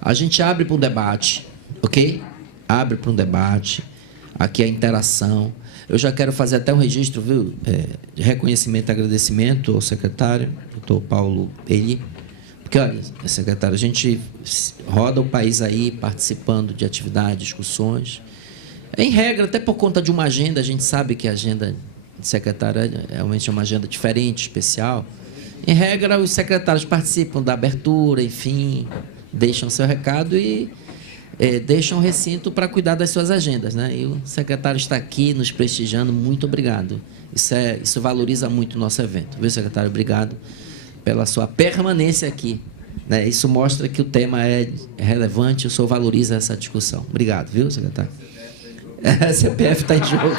A gente abre para um debate, ok? Abre para um debate, aqui a interação. Eu já quero fazer até um registro, viu, de reconhecimento e agradecimento ao secretário, doutor Paulo Eli, porque, olha, secretário, a gente roda o país aí participando de atividades, discussões. Em regra, até por conta de uma agenda, a gente sabe que a agenda de secretário realmente é uma agenda diferente, especial. Em regra, os secretários participam da abertura, enfim, deixam seu recado e deixam o recinto para cuidar das suas agendas, né? E o secretário está aqui nos prestigiando, muito obrigado. Isso valoriza muito o nosso evento. Viu, secretário? Obrigado pela sua permanência aqui, né? Isso mostra que o tema é relevante, o senhor valoriza essa discussão. Obrigado, viu, secretário? A CPF está em jogo.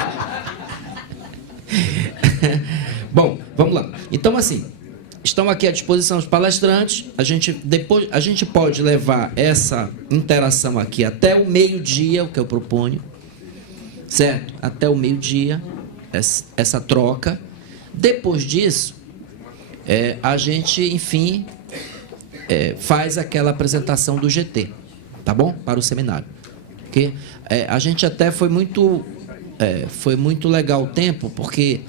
Bom, vamos lá. Então, assim, estão aqui à disposição os palestrantes. A gente pode levar essa interação aqui até o meio-dia, o que eu proponho, certo? Até o meio-dia, essa troca. Depois disso, a gente, enfim, faz aquela apresentação do GT, tá bom? Para o seminário. Porque a gente até foi muito legal o tempo, porque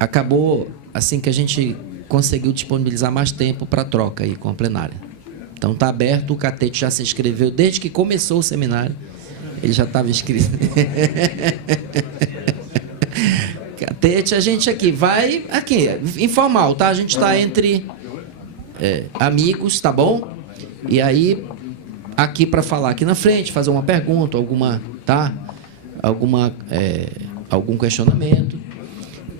acabou assim que a gente conseguiu disponibilizar mais tempo para troca aí com a plenária. Então está aberto, o Catete já se inscreveu desde que começou o seminário, ele já estava inscrito. Catete, a gente aqui vai informal, tá? A gente está entre amigos, tá bom? E aí aqui para falar aqui na frente, fazer uma pergunta, algum questionamento.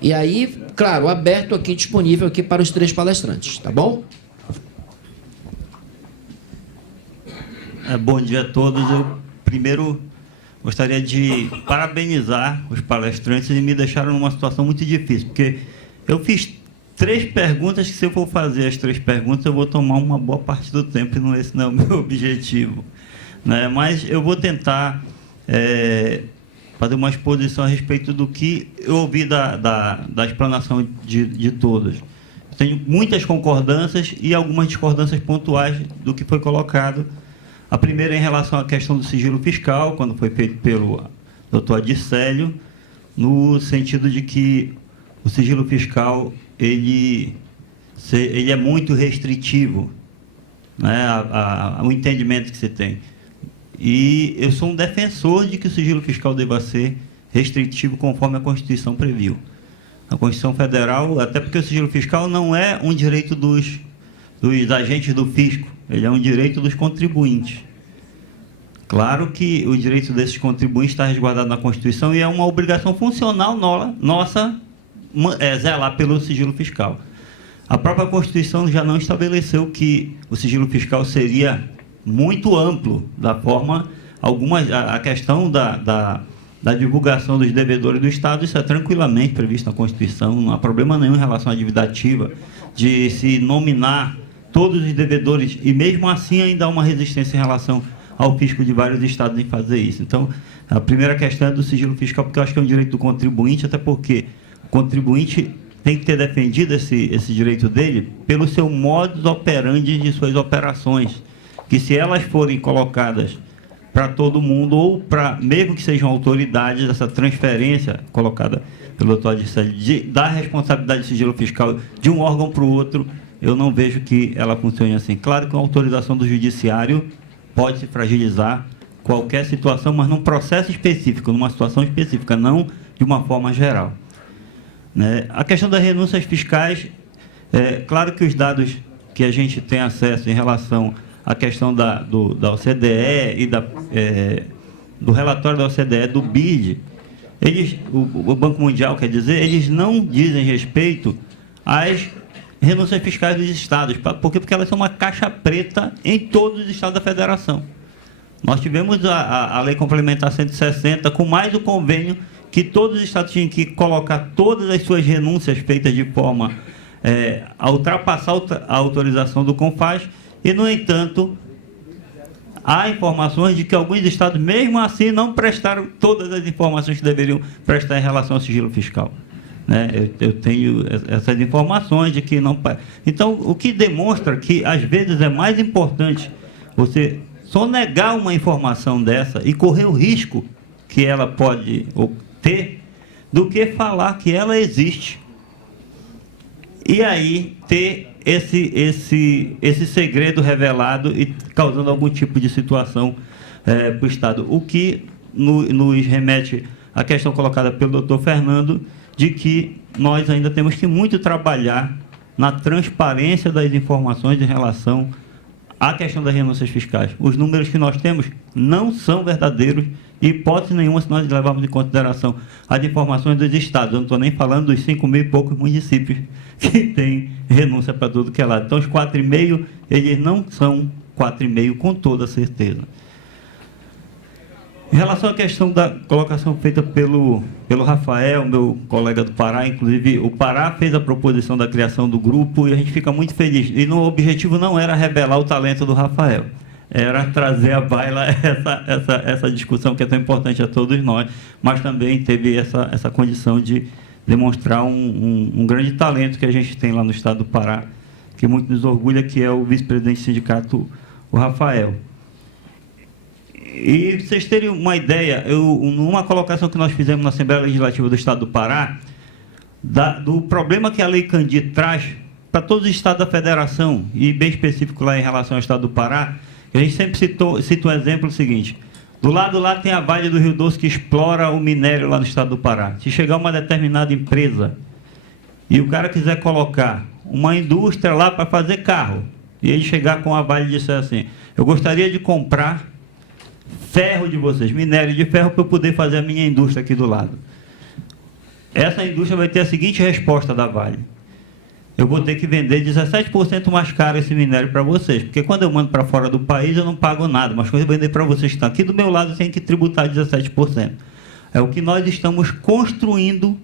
E aí, claro, aberto aqui, disponível aqui para os 3 palestrantes, tá bom? Bom dia a todos. Eu primeiro gostaria de parabenizar os palestrantes e me deixaram numa situação muito difícil, porque eu fiz 3 perguntas que, se eu for fazer as 3 perguntas, eu vou tomar uma boa parte do tempo, e esse não é o meu objetivo, né? Mas eu vou tentar fazer uma exposição a respeito do que eu ouvi da explanação de todos. Tenho muitas concordâncias e algumas discordâncias pontuais do que foi colocado. A primeira é em relação à questão do sigilo fiscal, quando foi feito pelo doutor Adicélio, no sentido de que o sigilo fiscal ele é muito restritivo, né, o entendimento que se tem. E eu sou um defensor de que o sigilo fiscal deva ser restritivo conforme a Constituição previu. A Constituição Federal, até porque o sigilo fiscal não é um direito dos agentes do fisco, ele é um direito dos contribuintes. Claro que o direito desses contribuintes está resguardado na Constituição e é uma obrigação funcional nossa zelar pelo sigilo fiscal. A própria Constituição já não estabeleceu que o sigilo fiscal seria muito amplo, da forma a questão da divulgação dos devedores do Estado, isso é tranquilamente previsto na Constituição, não há problema nenhum em relação à dívida ativa, de se nominar todos os devedores, e mesmo assim ainda há uma resistência em relação ao fisco de vários estados em fazer isso. Então, a primeira questão é do sigilo fiscal, porque eu acho que é um direito do contribuinte, até porque o contribuinte tem que ter defendido esse direito dele pelo seu modus operandi de suas operações, que se elas forem colocadas para todo mundo, ou para, mesmo que sejam autoridades, essa transferência colocada pelo doutor Adicélio, da responsabilidade de sigilo fiscal de um órgão para o outro, eu não vejo que ela funcione assim. Claro que uma autorização do judiciário pode se fragilizar qualquer situação, mas num processo específico, numa situação específica, não de uma forma geral, né? A questão das renúncias fiscais, claro que os dados que a gente tem acesso em relação à questão da OCDE e do relatório da OCDE, do BID, o Banco Mundial, quer dizer, eles não dizem respeito às renúncias fiscais dos estados. Por quê? Porque elas são uma caixa preta em todos os estados da federação. Nós tivemos a Lei Complementar 160, com mais o convênio, que todos os estados tinham que colocar todas as suas renúncias feitas de forma a ultrapassar a autorização do CONFAS, e, no entanto, há informações de que alguns estados, mesmo assim, não prestaram todas as informações que deveriam prestar em relação ao sigilo fiscal, né? Eu tenho essas informações de que não... Então, o que demonstra que, às vezes, é mais importante você sonegar uma informação dessa e correr o risco que ela pode ter, do que falar que ela existe. E aí ter esse segredo revelado e causando algum tipo de situação para o Estado. O que nos remete à questão colocada pelo doutor Fernando, de que nós ainda temos que muito trabalhar na transparência das informações em relação à questão das renúncias fiscais. Os números que nós temos não são verdadeiros, e hipótese nenhuma se nós levarmos em consideração as informações dos estados. Eu não estou nem falando dos 5.000 e poucos municípios que têm renúncia para tudo que é lado. Então, os 4,5, eles não são 4,5 com toda certeza. Em relação à questão da colocação feita pelo Rafael, meu colega do Pará, inclusive o Pará fez a proposição da criação do grupo e a gente fica muito feliz. E o objetivo não era revelar o talento do Rafael, era trazer à baila essa discussão que é tão importante a todos nós, mas também teve essa condição de demonstrar um grande talento que a gente tem lá no estado do Pará, que muito nos orgulha, que é o vice-presidente do sindicato, o Rafael. E vocês terem uma ideia, numa colocação que nós fizemos na Assembleia Legislativa do Estado do Pará, do problema que a Lei Candir traz para todos os estados da federação, e bem específico lá em relação ao Estado do Pará, a gente sempre cita um exemplo seguinte: do lado lá tem a Vale do Rio Doce, que explora o minério lá no Estado do Pará. Se chegar uma determinada empresa e o cara quiser colocar uma indústria lá para fazer carro, e ele chegar com a Vale e disser assim: eu gostaria de comprar ferro de vocês, minério de ferro, para eu poder fazer a minha indústria aqui do lado. Essa indústria vai ter a seguinte resposta da Vale: eu vou ter que vender 17% mais caro esse minério para vocês, porque quando eu mando para fora do país eu não pago nada, mas quando eu vender para vocês que estão aqui do meu lado, eu tenho que tributar 17%. É o que nós estamos construindo,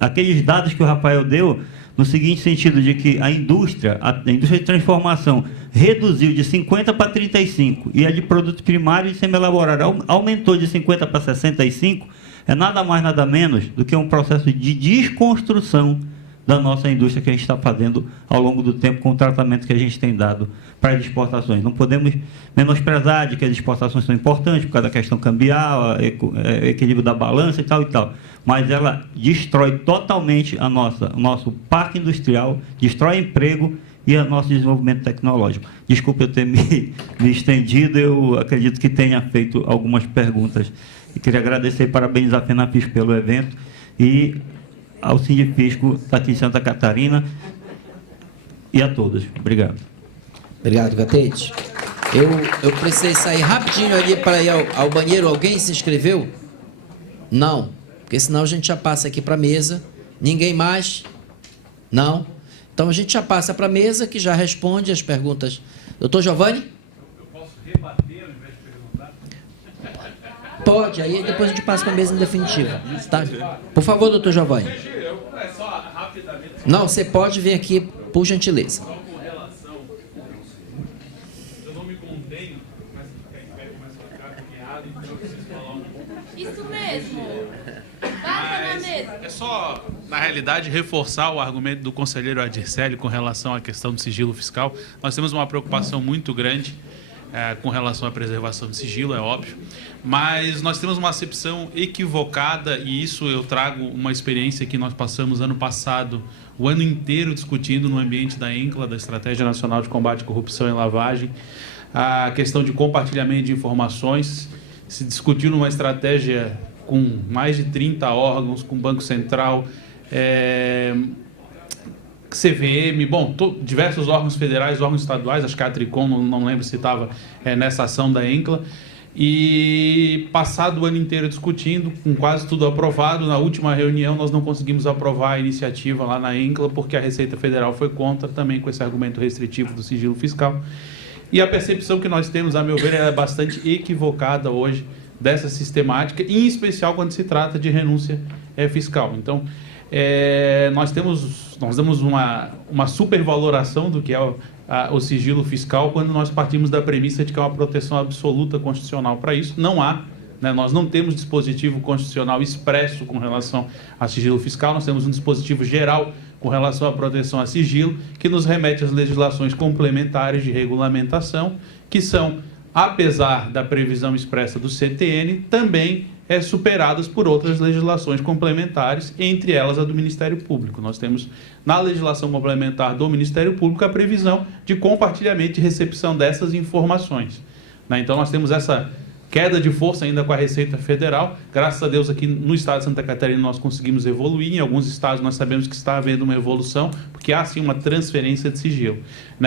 aqueles dados que o Rafael deu, no seguinte sentido, de que a indústria de transformação reduziu de 50 para 35, e a de produto primário e semi-elaborado aumentou de 50 para 65, é nada mais, nada menos do que um processo de desconstrução da nossa indústria que a gente está fazendo ao longo do tempo, com o tratamento que a gente tem dado para as exportações. Não podemos menosprezar de que as exportações são importantes por causa da questão cambial, equilíbrio da balança e tal, mas ela destrói totalmente o nosso parque industrial, destrói emprego e o nosso desenvolvimento tecnológico. Desculpe eu ter me estendido, eu acredito que tenha feito algumas perguntas. E queria agradecer e parabenizar a FENAFISC pelo evento e ao Sindifisco aqui em Santa Catarina e a todos. Obrigado. Obrigado, Gatete. Eu precisei sair rapidinho ali para ir ao banheiro. Alguém se inscreveu? Não, porque senão a gente já passa aqui para a mesa. Ninguém mais? Não? Então a gente já passa para a mesa, que já responde as perguntas. Doutor Giovanni? Eu posso rebater ao invés de perguntar? Pode, aí depois a gente passa para a mesa em definitiva. Tá? Por favor, doutor Giovanni. É só rapidamente. Não, você pode vir aqui, por gentileza. Só com relação. Eu não me contenho, mas ficar em pé começa a ficar agoniado, então eu preciso falar um pouco. Isso mesmo. Bata na mesa. É só, na realidade, reforçar o argumento do conselheiro Adircélio com relação à questão do sigilo fiscal. Nós temos uma preocupação muito grande com relação à preservação do sigilo, é óbvio, mas nós temos uma acepção equivocada, e isso eu trago uma experiência que nós passamos ano passado, o ano inteiro discutindo no ambiente da ENCLA, da Estratégia Nacional de Combate à Corrupção e Lavagem, a questão de compartilhamento de informações. Se discutiu numa estratégia com mais de 30 órgãos, com Banco Central, CVM, bom, diversos órgãos federais, órgãos estaduais, acho que a Tricom, não lembro se estava nessa ação da ENCLA, e passado o ano inteiro discutindo, com quase tudo aprovado, na última reunião nós não conseguimos aprovar a iniciativa lá na ENCLA, porque a Receita Federal foi contra, também com esse argumento restritivo do sigilo fiscal. E a percepção que nós temos, a meu ver, é bastante equivocada hoje dessa sistemática, em especial quando se trata de renúncia fiscal. Então, nós damos uma supervaloração do que é o sigilo fiscal quando nós partimos da premissa de que é uma proteção absoluta constitucional. Para isso, não há, né, nós não temos dispositivo constitucional expresso com relação a sigilo fiscal, nós temos um dispositivo geral com relação à proteção a sigilo, que nos remete às legislações complementares de regulamentação, que são, apesar da previsão expressa do CTN, também superadas por outras legislações complementares, entre elas a do Ministério Público. Nós temos na legislação complementar do Ministério Público a previsão de compartilhamento e recepção dessas informações. Então nós temos essa queda de força ainda com a Receita Federal. Graças a Deus aqui no estado de Santa Catarina nós conseguimos evoluir. Em alguns estados nós sabemos que está havendo uma evolução, porque há sim uma transferência de sigilo.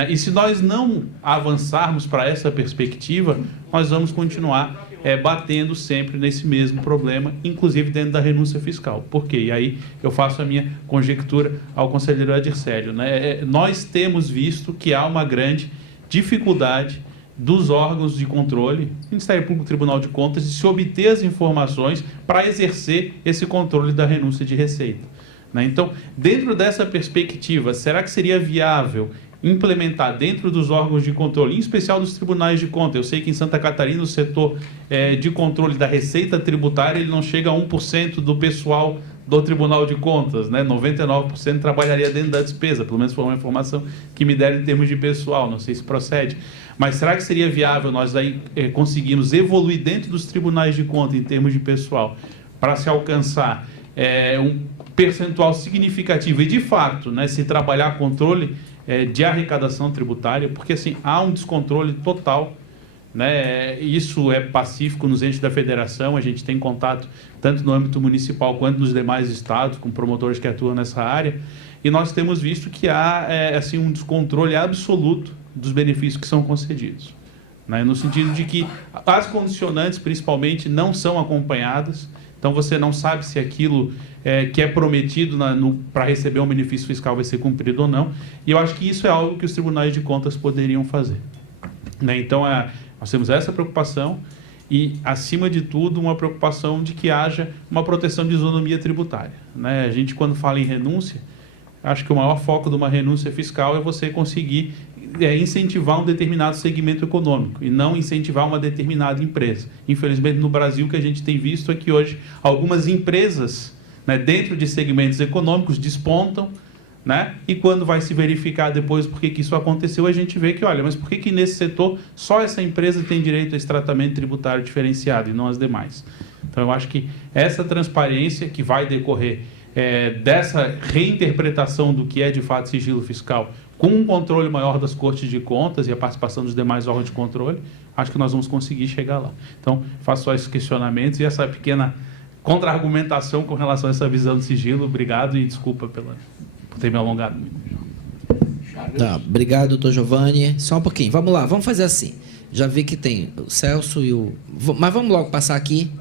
E se nós não avançarmos para essa perspectiva, nós vamos continuar batendo sempre nesse mesmo problema, inclusive dentro da renúncia fiscal. Por quê? E aí eu faço a minha conjectura ao conselheiro Adircélio. Nós temos visto que há uma grande dificuldade dos órgãos de controle, Ministério Público, Tribunal de Contas, de se obter as informações para exercer esse controle da renúncia de receita. Então, dentro dessa perspectiva, será que seria viável implementar dentro dos órgãos de controle, em especial dos tribunais de contas? Eu sei que em Santa Catarina o setor de controle da receita tributária ele não chega a 1% do pessoal do Tribunal de Contas, 99% trabalharia dentro da despesa, pelo menos foi uma informação que me deram em termos de pessoal, não sei se procede. Mas será que seria viável nós aí conseguirmos evoluir dentro dos tribunais de contas em termos de pessoal para se alcançar um percentual significativo e, de fato, se trabalhar controle de arrecadação tributária, porque assim, há um descontrole total, isso é pacífico nos entes da federação, a gente tem contato tanto no âmbito municipal quanto nos demais estados, com promotores que atuam nessa área, e nós temos visto que há assim, um descontrole absoluto dos benefícios que são concedidos, no sentido de que as condicionantes, principalmente, não são acompanhadas, então você não sabe se aquilo que é prometido para receber um benefício fiscal vai ser cumprido ou não, e eu acho que isso é algo que os tribunais de contas poderiam fazer. Então, nós temos essa preocupação e, acima de tudo, uma preocupação de que haja uma proteção de isonomia tributária. A gente, quando fala em renúncia, acho que o maior foco de uma renúncia fiscal é você conseguir incentivar um determinado segmento econômico e não incentivar uma determinada empresa. Infelizmente, no Brasil, o que a gente tem visto é que hoje algumas empresas, dentro de segmentos econômicos, despontam, e quando vai se verificar depois por que isso aconteceu, a gente vê que, olha, mas por que nesse setor só essa empresa tem direito a esse tratamento tributário diferenciado e não as demais? Então, eu acho que essa transparência que vai decorrer dessa reinterpretação do que é de fato sigilo fiscal, com um controle maior das cortes de contas e a participação dos demais órgãos de controle, acho que nós vamos conseguir chegar lá. Então, faço só esses questionamentos e essa pequena contra-argumentação com relação a essa visão do sigilo. Obrigado e desculpa por ter me alongado muito. Tá, obrigado, doutor Giovanni. Só um pouquinho, vamos lá, vamos fazer assim. Já vi que tem o Celso e o... Mas vamos logo passar aqui.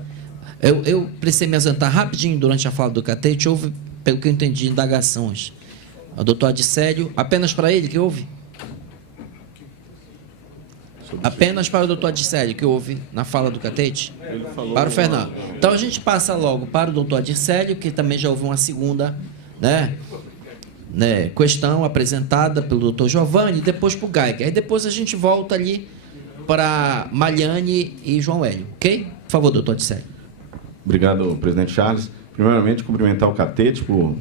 Eu precisei me ausentar rapidinho durante a fala do Catete. Houve, pelo que eu entendi, indagações. O doutor Adircélio, apenas para ele que houve? Apenas para o doutor Adircélio que houve na fala do Catete? Para o Fernando. Então a gente passa logo para o doutor Adircélio, que também já houve uma segunda questão apresentada pelo doutor Giovanni, e depois para o Geiger. Aí depois a gente volta ali para Malhane e João Hélio. Ok? Por favor, doutor Adircélio. Obrigado, presidente Charles. Primeiramente, cumprimentar o Catete por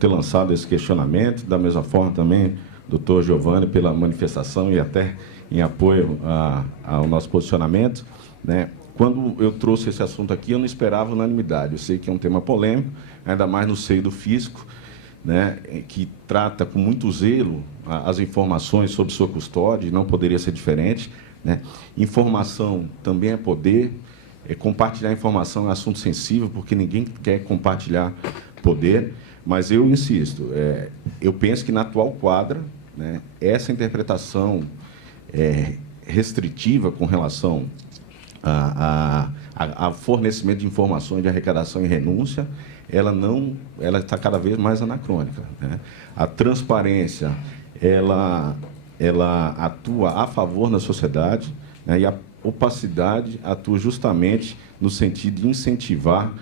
ter lançado esse questionamento, da mesma forma também, doutor Giovanni, pela manifestação e até em apoio ao nosso posicionamento. Quando eu trouxe esse assunto aqui, eu não esperava unanimidade. Eu sei que é um tema polêmico, ainda mais no seio do fisco, que trata com muito zelo as informações sobre sua custódia, e não poderia ser diferente. Informação também é poder, compartilhar informação é assunto sensível, porque ninguém quer compartilhar poder, mas eu insisto, eu penso que na atual quadra, essa interpretação restritiva com relação a fornecimento de informações de arrecadação e renúncia, ela está cada vez mais anacrônica. A transparência, ela atua a favor da sociedade, e a opacidade atua justamente no sentido de incentivar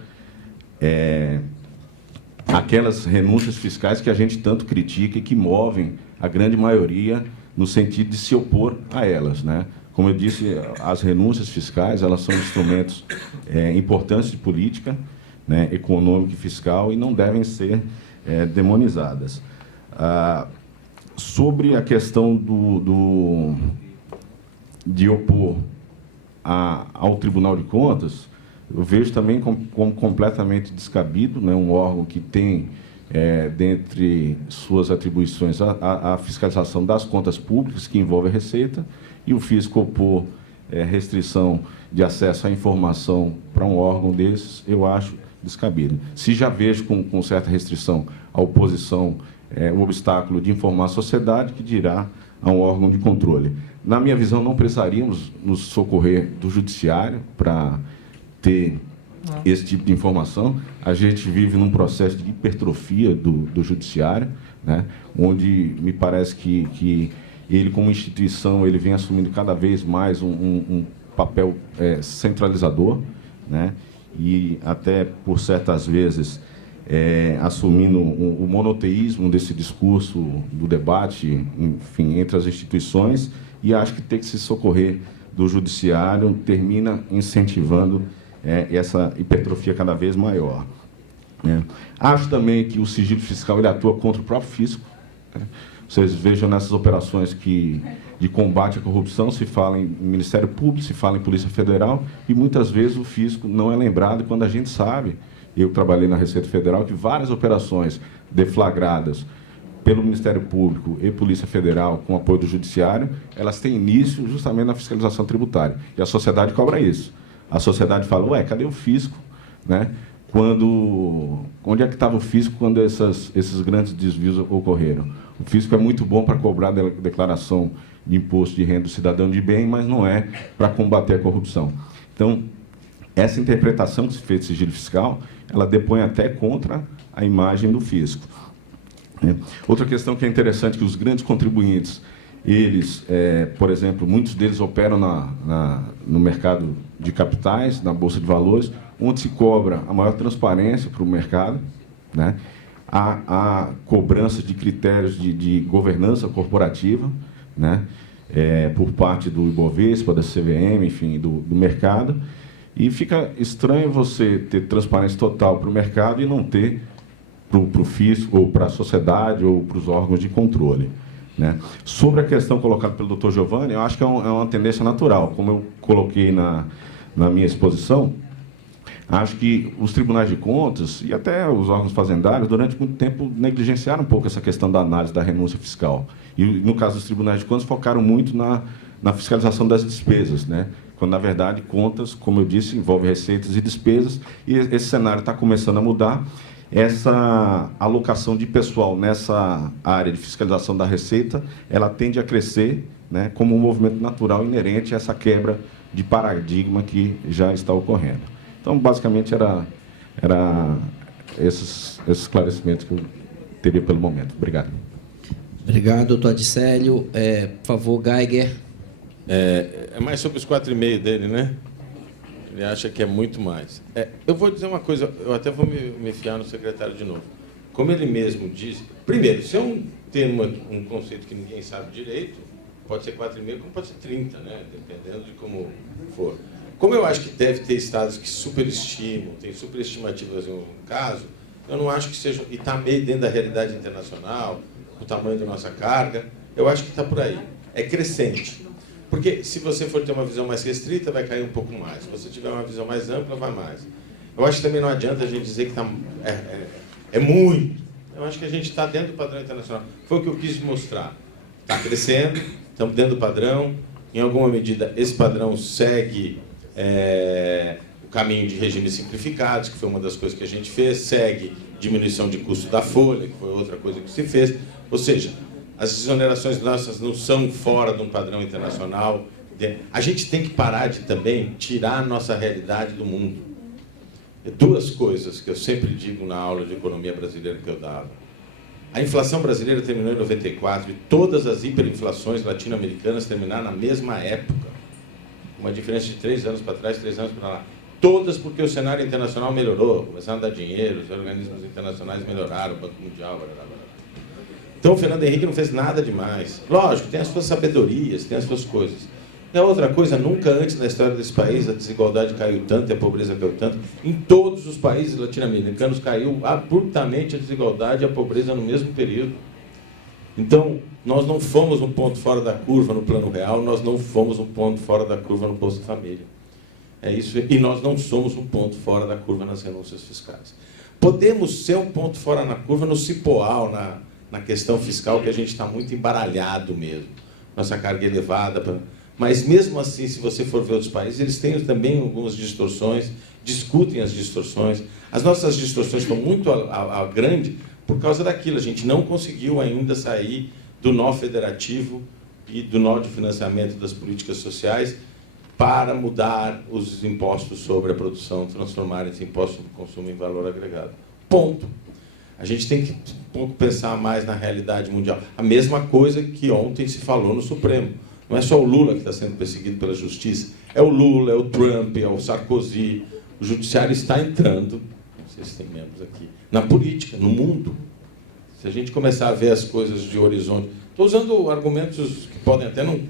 aquelas renúncias fiscais que a gente tanto critica e que movem a grande maioria no sentido de se opor a elas. Como eu disse, as renúncias fiscais, elas são instrumentos importantes de política, econômica e fiscal, e não devem ser demonizadas. Sobre a questão de opor ao Tribunal de Contas, eu vejo também como completamente descabido, né, um órgão que tem, dentre suas atribuições, a fiscalização das contas públicas, que envolve a Receita, e o fisco opor restrição de acesso à informação para um órgão desses, eu acho descabido. Se já vejo com certa restrição a oposição, o obstáculo de informar a sociedade, que dirá a um órgão de controle. Na minha visão, não precisaríamos nos socorrer do judiciário para ter esse tipo de informação. A gente vive num processo de hipertrofia do judiciário, né, onde me parece que ele, como instituição, ele vem assumindo cada vez mais um papel centralizador, né, e até, por certas vezes, assumindo o monoteísmo desse discurso, do debate, enfim, entre as instituições, e acho que ter que se socorrer do judiciário termina incentivando essa hipertrofia cada vez maior, né. Acho também que o sigilo fiscal ele atua contra o próprio fisco, né. Vocês vejam nessas operações de combate à corrupção, se fala em Ministério Público, se fala em Polícia Federal, e muitas vezes o fisco não é lembrado, quando a gente sabe, eu trabalhei na Receita Federal, que várias operações deflagradas pelo Ministério Público e Polícia Federal, com apoio do Judiciário, elas têm início justamente na fiscalização tributária. E a sociedade cobra isso. A sociedade fala, ué, cadê o fisco? Né? Onde é que estava o fisco quando esses grandes desvios ocorreram? O fisco é muito bom para cobrar a declaração de imposto de renda do cidadão de bem, mas não é para combater a corrupção. Então, essa interpretação que se fez de sigilo fiscal, ela depõe até contra a imagem do fisco. Outra questão que é interessante, que os grandes contribuintes, eles, por exemplo, muitos deles operam no mercado de capitais, na Bolsa de Valores, onde se cobra a maior transparência para o mercado, né? A cobrança de critérios de governança corporativa, né? Por parte do Ibovespa, da CVM, enfim, do mercado. E fica estranho você ter transparência total para o mercado e não ter para o fisco, ou para a sociedade, ou para os órgãos de controle, né? Sobre a questão colocada pelo Dr. Giovanni, eu acho que é uma tendência natural. Como eu coloquei na minha exposição, acho que os tribunais de contas e até os órgãos fazendários, durante muito tempo, negligenciaram um pouco essa questão da análise da renúncia fiscal. E, no caso dos tribunais de contas, focaram muito na fiscalização das despesas, né? Quando, na verdade, contas, como eu disse, envolve receitas e despesas, e esse cenário está começando a mudar. Essa alocação de pessoal nessa área de fiscalização da Receita, ela tende a crescer, né, como um movimento natural inerente a essa quebra de paradigma que já está ocorrendo. Então, basicamente, era esses esclarecimentos que eu teria pelo momento. Obrigado. Obrigado, doutor Adicélio. Por favor, Geiger. É mais sobre os 4,5 dele, né? Ele acha que é muito mais. Eu vou dizer uma coisa, eu até vou me fiar no secretário de novo. Como ele mesmo disse, primeiro, se é um termo, um conceito que ninguém sabe direito, pode ser 4,5, como pode ser 30, né? Dependendo de como for. Como eu acho que deve ter estados que superestimam, tem superestimativas em um caso, eu não acho que seja, e está meio dentro da realidade internacional, o tamanho da nossa carga, eu acho que está por aí. É crescente. Porque se você for ter uma visão mais restrita, vai cair um pouco mais. Se você tiver uma visão mais ampla, vai mais. Eu acho que também não adianta a gente dizer que é muito. Eu acho que a gente está dentro do padrão internacional. Foi o que eu quis mostrar. Está crescendo, estamos dentro do padrão. Em alguma medida, esse padrão segue o caminho de regimes simplificados, que foi uma das coisas que a gente fez, segue diminuição de custo da folha, que foi outra coisa que se fez. Ou seja, as exonerações nossas não são fora de um padrão internacional. A gente tem que parar de também tirar a nossa realidade do mundo. Duas coisas que eu sempre digo na aula de economia brasileira que eu dava. A inflação brasileira terminou em 94 e todas as hiperinflações latino-americanas terminaram na mesma época. Uma diferença de 3 anos para trás, 3 anos para lá. Todas porque o cenário internacional melhorou, começaram a dar dinheiro, os organismos internacionais melhoraram, o Banco Mundial... Então, o Fernando Henrique não fez nada demais. Lógico, tem as suas sabedorias, tem as suas coisas. E a outra coisa, nunca antes na história desse país a desigualdade caiu tanto e a pobreza caiu tanto. Em todos os países latino-americanos caiu abruptamente a desigualdade e a pobreza no mesmo período. Então, nós não fomos um ponto fora da curva no Plano Real, nós não fomos um ponto fora da curva no Bolsa Família. É isso, e nós não somos um ponto fora da curva nas renúncias fiscais. Podemos ser um ponto fora na curva no cipoal, na questão fiscal, que a gente está muito embaralhado mesmo. Nossa carga elevada. Mas, mesmo assim, se você for ver outros países, eles têm também algumas distorções, discutem as distorções. As nossas distorções estão muito grandes por causa daquilo. A gente não conseguiu ainda sair do nó federativo e do nó de financiamento das políticas sociais para mudar os impostos sobre a produção, transformar esse imposto sobre o consumo em valor agregado. Ponto. A gente tem que um pouco pensar mais na realidade mundial. A mesma coisa que ontem se falou no Supremo. Não é só o Lula que está sendo perseguido pela justiça. É o Lula, é o Trump, é o Sarkozy. O judiciário está entrando, não sei se tem membros aqui, na política, no mundo. Se a gente começar a ver as coisas de horizonte... Estou usando argumentos que podem até não...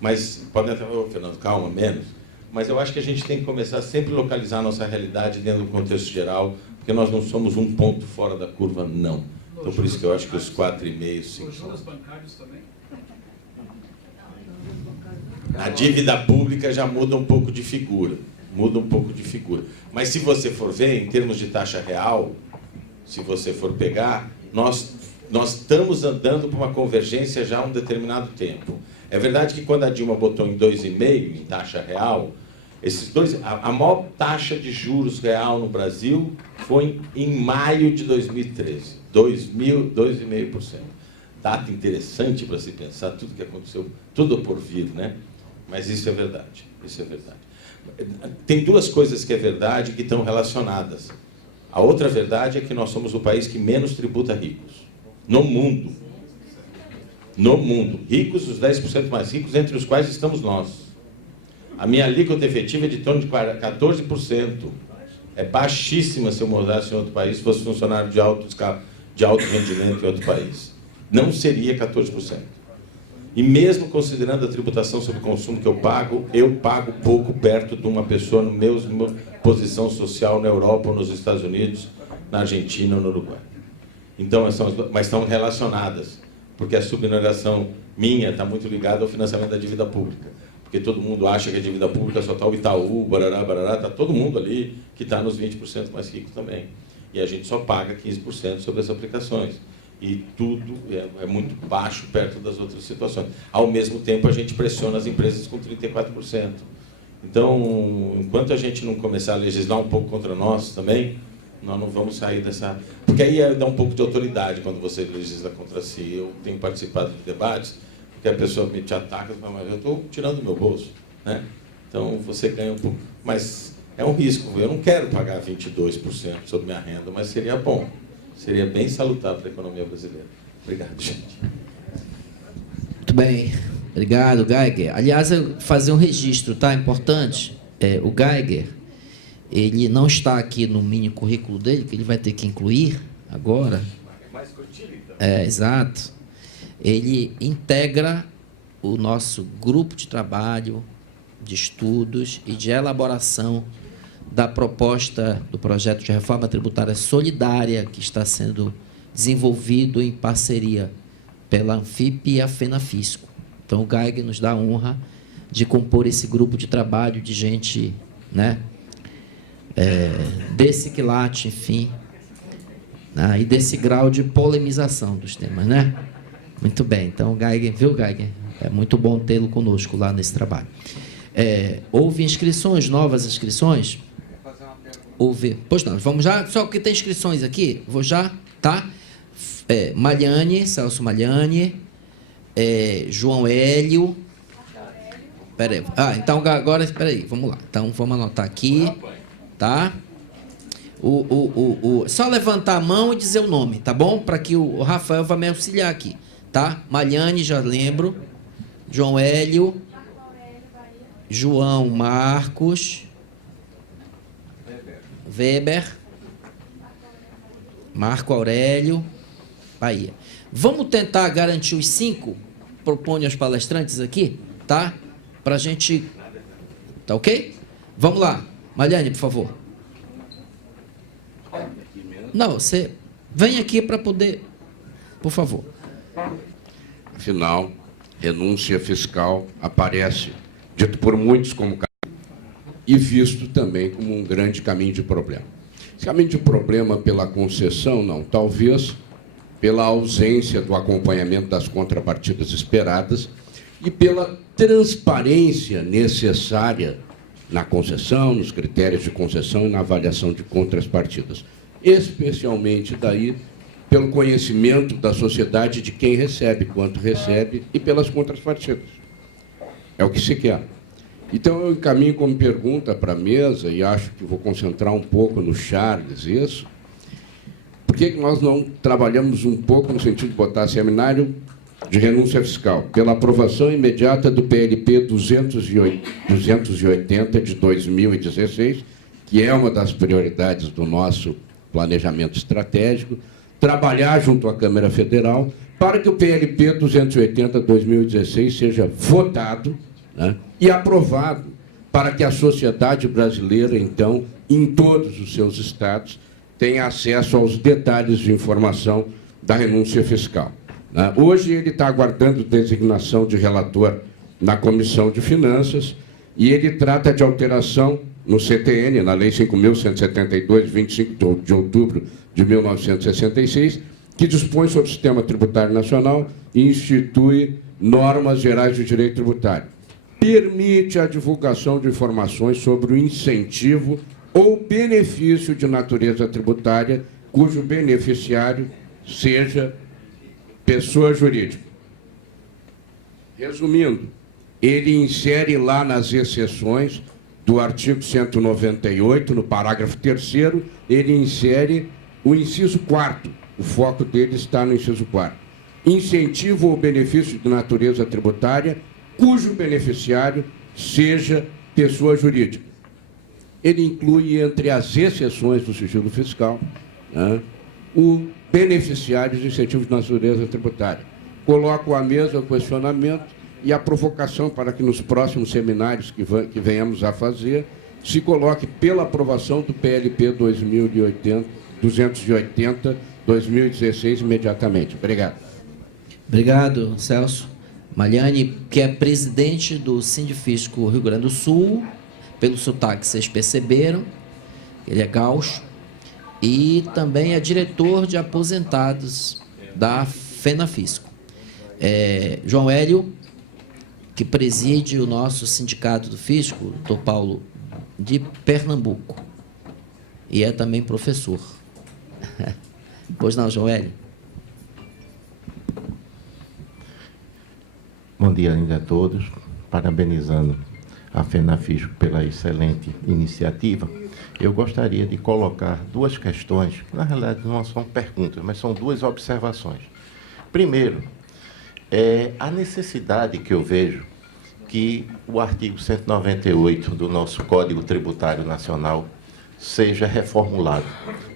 Mas podem até... Oh, Fernando, calma, menos. Mas eu acho que a gente tem que começar a sempre localizar a nossa realidade dentro do contexto geral, porque nós não somos um ponto fora da curva, não. Então, por isso que eu acho que os 4,5, 5... Os juros bancários também? A dívida pública já muda um pouco de figura. Muda um pouco de figura. Mas se você for ver, em termos de taxa real, se você for pegar, nós estamos andando para uma convergência já há um determinado tempo. É verdade que quando a Dilma botou em 2,5 em taxa real, esses dois, a maior taxa de juros real no Brasil foi em maio de 2013, 2,5%. Data interessante para se pensar tudo que aconteceu, tudo por vir, né? Mas isso é verdade, isso é verdade. Tem duas coisas que é verdade que estão relacionadas. A outra verdade é que nós somos o país que menos tributa ricos no mundo. No mundo. Ricos, os 10% mais ricos, entre os quais estamos nós. A minha alíquota efetiva é de torno de 14%. É baixíssima se eu morasse em outro país, se fosse funcionário de alto rendimento em outro país. Não seria 14%. E mesmo considerando a tributação sobre o consumo que eu pago pouco perto de uma pessoa na mesma posição social na Europa, ou nos Estados Unidos, na Argentina ou no Uruguai. Então, mas estão relacionadas, porque a suboneração minha está muito ligada ao financiamento da dívida pública. Porque todo mundo acha que a dívida pública só está o Itaú, barará, está todo mundo ali que está nos 20% mais ricos também. E a gente só paga 15% sobre as aplicações. E tudo é muito baixo perto das outras situações. Ao mesmo tempo, a gente pressiona as empresas com 34%. Então, enquanto a gente não começar a legislar um pouco contra nós também, nós não vamos sair dessa... Porque aí dá um pouco de autoridade quando você legisla contra si. Eu tenho participado de debates, porque a pessoa me te ataca e fala, mas eu estou tirando do meu bolso, né? Então, você ganha um pouco. Mas é um risco. Eu não quero pagar 22% sobre minha renda, mas seria bom. Seria bem salutar para a economia brasileira. Obrigado, gente. Muito bem. Obrigado, Geiger. Aliás, eu fazer um registro, tá? Importante. O Geiger, ele não está aqui no mini currículo dele, que ele vai ter que incluir agora. Mais curtido, então. Exato. Ele integra o nosso grupo de trabalho, de estudos e de elaboração da proposta do projeto de reforma tributária solidária que está sendo desenvolvido em parceria pela Anfip e a FENAFISCO. Então, o Geiger nos dá a honra de compor esse grupo de trabalho de gente, né, desse quilate, enfim, e desse grau de polemização dos temas, né? Muito bem. Então, Geiger, viu, Geiger? É muito bom tê-lo conosco lá nesse trabalho. Houve inscrições, novas inscrições? Houve. Pois não, vamos já, só que tem inscrições aqui, vou já, tá? Malhane, Celso Malhane, João Hélio. Peraí. Então agora, espera aí, vamos lá. Então vamos anotar aqui, tá? Só levantar a mão e dizer o nome, tá bom? Para que o Rafael vá me auxiliar aqui, tá? Malhane, já lembro. João Hélio. João Marcos. Weber. Marco Aurélio. Bahia. Vamos tentar garantir os 5, propõe aos palestrantes aqui, tá? Pra gente... Tá ok? Vamos lá. Malhane, por favor. Não, você vem aqui para poder... Por favor. Afinal, renúncia fiscal aparece, dito por muitos como caminho, e visto também como um grande caminho de problema. Esse caminho de problema pela concessão, não, talvez pela ausência do acompanhamento das contrapartidas esperadas e pela transparência necessária na concessão, nos critérios de concessão e na avaliação de contrapartidas. Especialmente daí pelo conhecimento da sociedade de quem recebe, quanto recebe e pelas contrapartidas. É o que se quer. Então, eu encaminho como pergunta para a mesa, e acho que vou concentrar um pouco no Charles isso, por que nós não trabalhamos um pouco no sentido de botar seminário de renúncia fiscal, pela aprovação imediata do PLP 280 de 2016, que é uma das prioridades do nosso planejamento estratégico, trabalhar junto à Câmara Federal para que o PLP 280 de 2016 seja votado, né, e aprovado, para que a sociedade brasileira, então, em todos os seus estados, tenha acesso aos detalhes de informação da renúncia fiscal. Hoje ele está aguardando designação de relator na Comissão de Finanças e ele trata de alteração no CTN, na Lei 5.172, de 25 de outubro de 1966, que dispõe sobre o Sistema Tributário Nacional e institui normas gerais de direito tributário. Permite a divulgação de informações sobre o incentivo ou benefício de natureza tributária cujo beneficiário seja pessoa jurídica. Resumindo, ele insere lá nas exceções do artigo 198, no parágrafo 3º, ele insere o inciso 4º. O foco dele está no inciso 4º. Incentivo ou benefício de natureza tributária cujo beneficiário seja pessoa jurídica. Ele inclui, entre as exceções do sigilo fiscal, né, o beneficiário de incentivos de natureza tributária. Coloco à mesa o questionamento e a provocação para que nos próximos seminários que venhamos a fazer se coloque pela aprovação do PLP 280-2016 imediatamente. Obrigado. Obrigado, Celso. Maliani, que é presidente do Sindifisco Rio Grande do Sul, pelo sotaque vocês perceberam, ele é gaúcho, e também é diretor de aposentados da FENAFISCO. João Hélio, que preside o nosso sindicato do Fisco, doutor Paulo, de Pernambuco, e é também professor. Pois não, João Hélio? Bom dia ainda a todos, parabenizando a FENAFISCO pela excelente iniciativa. Eu gostaria de colocar duas questões, que na realidade não são perguntas, mas são duas observações. Primeiro, a necessidade que eu vejo que o artigo 198 do nosso Código Tributário Nacional seja reformulado,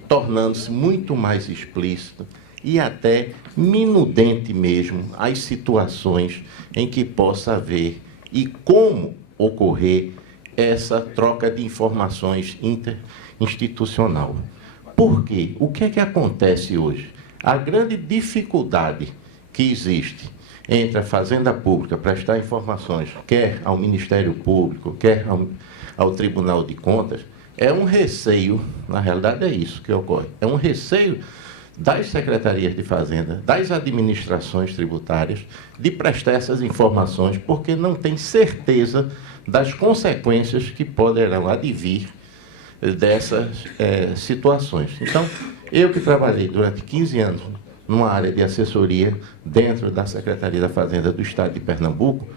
tornando-se muito mais explícito e até minudente mesmo as situações em que possa haver e como ocorrer essa troca de informações interinstitucional. Por quê? O que é que acontece hoje? A grande dificuldade que existe entre a Fazenda Pública prestar informações, quer ao Ministério Público, quer ao Tribunal de Contas, é um receio, na realidade é isso que ocorre, é um receio das secretarias de Fazenda, das administrações tributárias, de prestar essas informações, porque não tem certeza das consequências que poderão advir dessas situações. Então, eu que trabalhei durante 15 anos numa área de assessoria dentro da Secretaria da Fazenda do Estado de Pernambuco,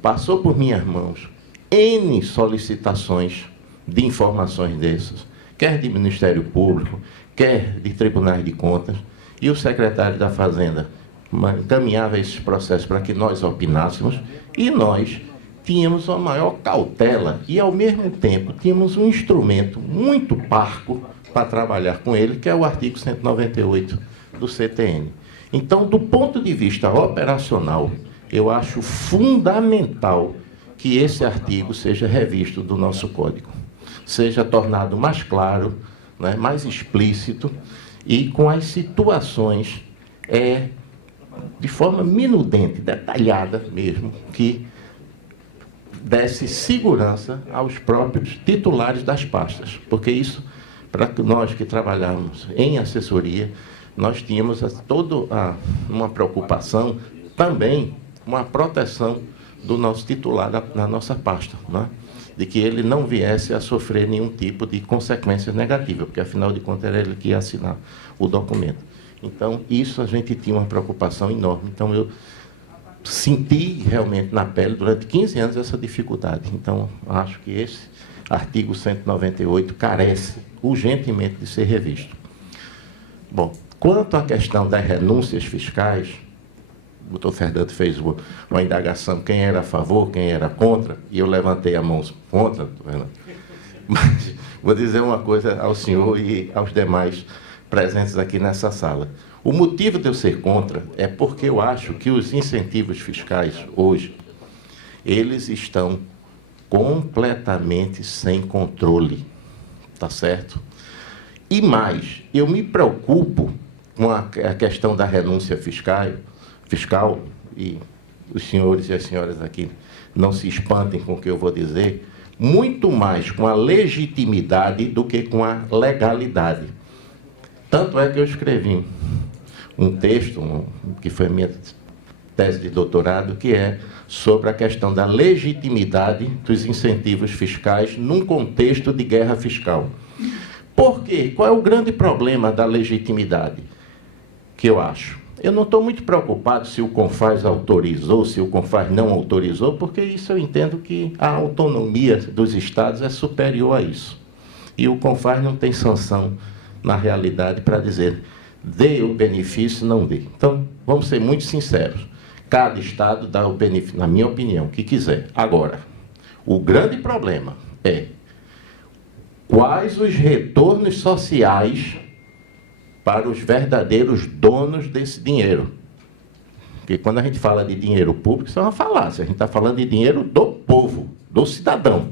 passou por minhas mãos N solicitações de informações dessas, quer de Ministério Público, quer de tribunais de contas, e o secretário da Fazenda encaminhava esses processos para que nós opinássemos, e nós tínhamos uma maior cautela e, ao mesmo tempo, tínhamos um instrumento muito parco para trabalhar com ele, que é o artigo 198 do CTN. Então, do ponto de vista operacional, eu acho fundamental que esse artigo seja revisto do nosso Código, seja tornado mais claro, mais explícito e com as situações de forma minudente, detalhada mesmo, que desse segurança aos próprios titulares das pastas, porque isso, para nós que trabalhamos em assessoria, nós tínhamos toda uma preocupação também, uma proteção do nosso titular na nossa pasta, né? De que ele não viesse a sofrer nenhum tipo de consequência negativa, porque, afinal de contas, era ele que ia assinar o documento. Então, isso a gente tinha uma preocupação enorme. Então, eu senti realmente na pele, durante 15 anos, essa dificuldade. Então, acho que esse artigo 198 carece urgentemente de ser revisto. Bom, quanto à questão das renúncias fiscais, o doutor Fernando fez uma indagação, quem era a favor, quem era contra, e eu levantei a mão contra, mas vou dizer uma coisa ao senhor e aos demais presentes aqui nessa sala. O motivo de eu ser contra é porque eu acho que os incentivos fiscais hoje, eles estão completamente sem controle, tá certo? E mais, eu me preocupo com a questão da renúncia fiscal, e os senhores e as senhoras aqui não se espantem com o que eu vou dizer, muito mais com a legitimidade do que com a legalidade. Tanto é que eu escrevi um texto, que foi a minha tese de doutorado, que é sobre a questão da legitimidade dos incentivos fiscais num contexto de guerra fiscal. Por quê? Qual é o grande problema da legitimidade que eu acho? Eu não estou muito preocupado se o CONFAS autorizou, se o CONFAS não autorizou, porque isso eu entendo que a autonomia dos estados é superior a isso. E o CONFAS não tem sanção, na realidade, para dizer dê o benefício, não dê. Então, vamos ser muito sinceros. Cada estado dá o benefício, na minha opinião, que quiser. Agora, o grande problema é quais os retornos sociais para os verdadeiros donos desse dinheiro. Porque quando a gente fala de dinheiro público, isso é uma falácia. A gente está falando de dinheiro do povo, do cidadão.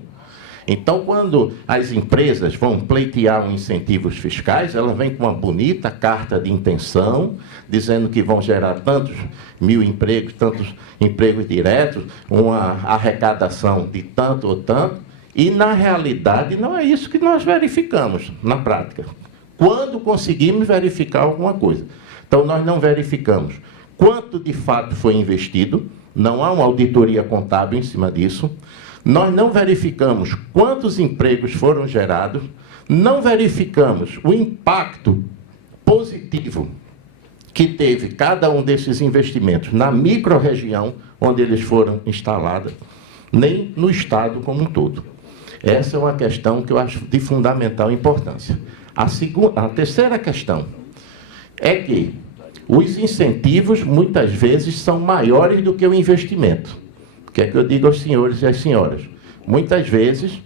Então, quando as empresas vão pleitear incentivos fiscais, elas vêm com uma bonita carta de intenção, dizendo que vão gerar tantos mil empregos, tantos empregos diretos, uma arrecadação de tanto ou tanto, e, na realidade, não é isso que nós verificamos na prática. Quando conseguimos verificar alguma coisa. Então, nós não verificamos quanto de fato foi investido, não há uma auditoria contábil em cima disso. Nós não verificamos quantos empregos foram gerados, não verificamos o impacto positivo que teve cada um desses investimentos na microrregião onde eles foram instalados, nem no Estado como um todo. Essa é uma questão que eu acho de fundamental importância. A terceira questão é que os incentivos, muitas vezes, são maiores do que o investimento. O que é que eu digo aos senhores e às senhoras? Muitas vezes,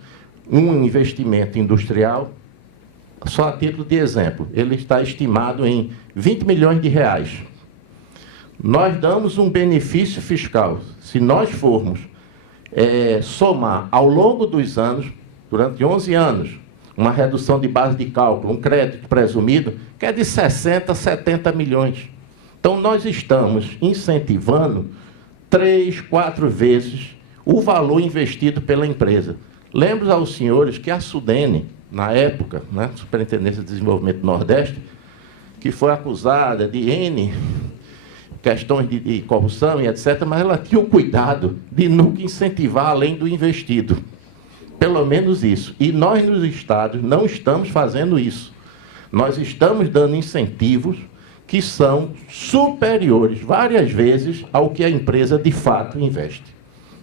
um investimento industrial, só a título de exemplo, ele está estimado em 20 milhões de reais. Nós damos um benefício fiscal. Se nós formos somar ao longo dos anos, durante 11 anos, uma redução de base de cálculo, um crédito presumido, que é de 60, 70 milhões. Então, nós estamos incentivando 3, 4 vezes o valor investido pela empresa. Lembro aos senhores que a Sudene, na época, né, Superintendência de Desenvolvimento do Nordeste, que foi acusada de N questões de corrupção e etc., mas ela tinha o cuidado de nunca incentivar além do investido. Pelo menos isso. E nós, nos estados, não estamos fazendo isso. Nós estamos dando incentivos que são superiores, várias vezes, ao que a empresa, de fato, investe.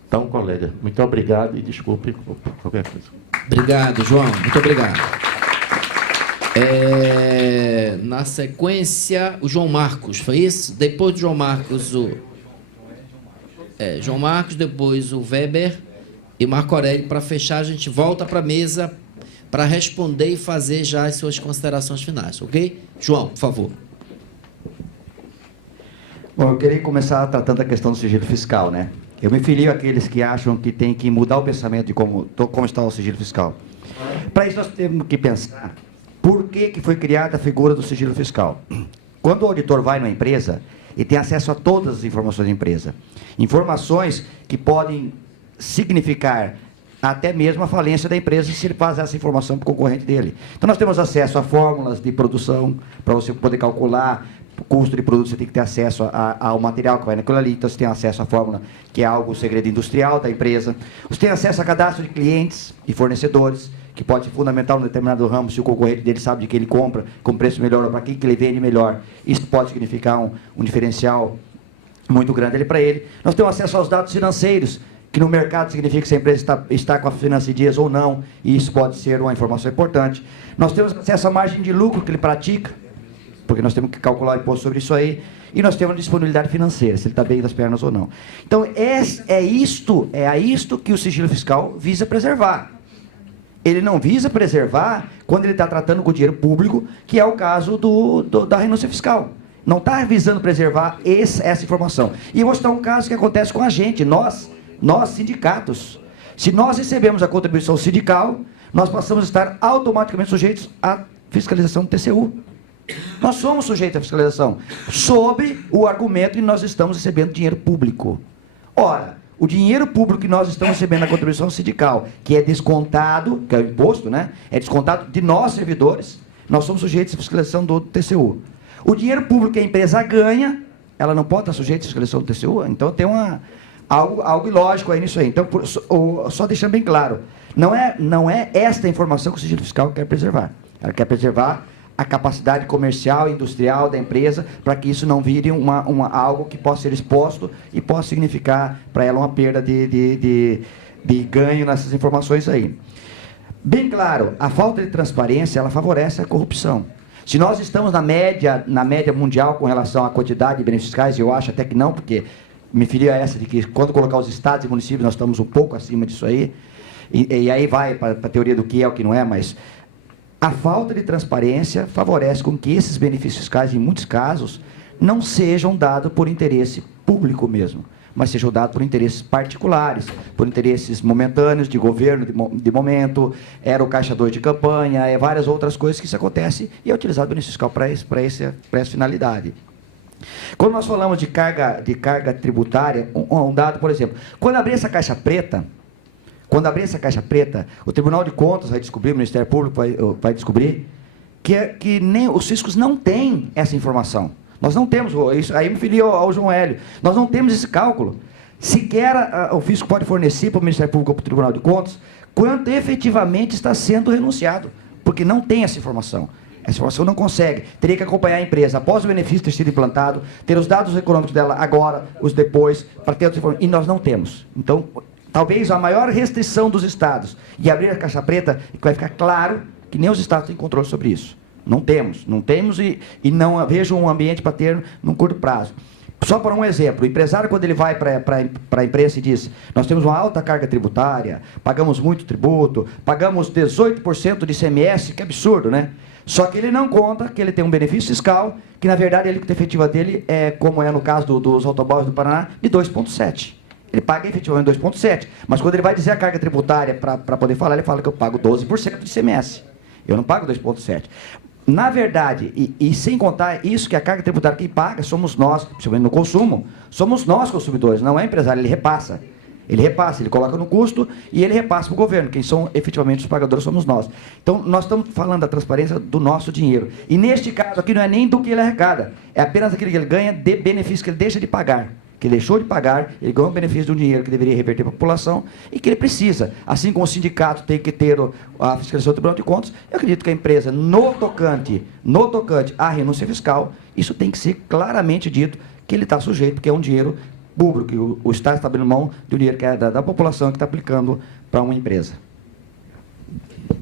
Então, colega, muito obrigado e desculpe qualquer coisa. Obrigado, João. Muito obrigado. Na sequência, o João Marcos, foi isso? Depois do João Marcos, João Marcos, depois o Weber e Marco Aurélio. Para fechar, a gente volta para a mesa para responder e fazer já as suas considerações finais, ok? João, por favor. Bom, eu queria começar tratando a questão do sigilo fiscal, né? Eu me filio àqueles que acham que tem que mudar o pensamento de como está o sigilo fiscal. Para isso, nós temos que pensar por que foi criada a figura do sigilo fiscal. Quando o auditor vai numa empresa, Ele tem acesso a todas as informações da empresa. Informações que podem significar até mesmo a falência da empresa se ele faz essa informação para o concorrente dele. Então, nós temos acesso a fórmulas de produção, para você poder calcular o custo de produto, você tem que ter acesso ao material que vai naquilo ali, então você tem acesso à fórmula, que é algo, o segredo industrial da empresa. Você tem acesso a cadastro de clientes e fornecedores, que pode ser fundamental em determinado ramo, se o concorrente dele sabe de que ele compra com preço melhor ou para quem que ele vende melhor. Isso pode significar um diferencial muito grande ali para ele. Nós temos acesso aos dados financeiros, que no mercado significa se a empresa está com a finança em dias ou não, e isso pode ser uma informação importante. Nós temos acesso à margem de lucro que ele pratica, porque nós temos que calcular o imposto sobre isso aí, e nós temos disponibilidade financeira, se ele está bem das pernas ou não. Então, é isto que o sigilo fiscal visa preservar. Ele não visa preservar quando ele está tratando com dinheiro público, que é o caso da renúncia fiscal. Não está visando preservar essa informação. E eu vou citar um caso que acontece com a gente, nós sindicatos. Se nós recebemos a contribuição sindical, nós passamos a estar automaticamente sujeitos à fiscalização do TCU. Nós somos sujeitos à fiscalização, sob o argumento que nós estamos recebendo dinheiro público. Ora, o dinheiro público que nós estamos recebendo na contribuição sindical, que é descontado, que é o imposto, né? É descontado de nós, servidores, nós somos sujeitos à fiscalização do TCU. O dinheiro público que a empresa ganha, ela não pode estar sujeita à fiscalização do TCU, então tem algo ilógico aí nisso aí. Então, só deixando bem claro, não é esta informação que o sigilo fiscal quer preservar. Ela quer preservar a capacidade comercial e industrial da empresa para que isso não vire algo que possa ser exposto e possa significar para ela uma perda de ganho nessas informações aí. Bem claro, a falta de transparência, ela favorece a corrupção. Se nós estamos na média mundial com relação à quantidade de benefícios fiscais, eu acho até que não, porque me filia a essa de que quando colocar os estados e municípios, nós estamos um pouco acima disso aí, e aí vai para a teoria do que é o que não é, mas a falta de transparência favorece com que esses benefícios fiscais, em muitos casos, não sejam dados por interesse público mesmo, mas sejam dados por interesses particulares, por interesses momentâneos de governo, de momento, era o caixa 2 de campanha, várias outras coisas que isso acontece e é utilizado o benefício fiscal para essa finalidade. Quando nós falamos de carga tributária, um dado, por exemplo, quando abrir essa caixa preta, o Tribunal de Contas vai descobrir, o Ministério Público vai descobrir, que nem os fiscos não têm essa informação. Nós não temos, isso aí me filia ao João Hélio, nós não temos esse cálculo. Sequer o fisco pode fornecer para o Ministério Público ou para o Tribunal de Contas quanto efetivamente está sendo renunciado, porque não tem essa informação. Essa informação não consegue. Teria que acompanhar a empresa após o benefício ter sido implantado, ter os dados econômicos dela agora, os depois, para ter outras informações. E nós não temos. Então, talvez a maior restrição dos estados e abrir a caixa preta, que vai ficar claro que nem os estados têm controle sobre isso. Não temos e não vejo um ambiente para ter num curto prazo. Só para um exemplo, o empresário, quando ele vai para a imprensa e diz: nós temos uma alta carga tributária, pagamos muito tributo, pagamos 18% de ICMS, que absurdo, né? Só que ele não conta que ele tem um benefício fiscal, que na verdade a alíquota efetiva dele é, como é no caso dos automóveis do Paraná, de 2,7%. Ele paga efetivamente 2,7%. Mas quando ele vai dizer a carga tributária para poder falar, ele fala que eu pago 12% de ICMS. Eu não pago 2,7%. Na verdade, e sem contar isso, que a carga tributária quem paga somos nós, principalmente no consumo, somos nós consumidores, não é empresário, ele repassa. Ele coloca no custo e ele repassa para o governo. Quem são efetivamente os pagadores somos nós. Então, nós estamos falando da transparência do nosso dinheiro. E neste caso aqui não é nem do que ele arrecada, é apenas aquilo que ele ganha de benefício que ele deixa de pagar. Que ele deixou de pagar, ele ganhou um benefício de um dinheiro que deveria reverter para a população e que ele precisa. Assim como o sindicato tem que ter a fiscalização do Tribunal de Contas, eu acredito que a empresa, no tocante à renúncia fiscal, isso tem que ser claramente dito que ele está sujeito, porque é um dinheiro público, que o Estado está abrindo mão do dinheiro que é da população que está aplicando para uma empresa.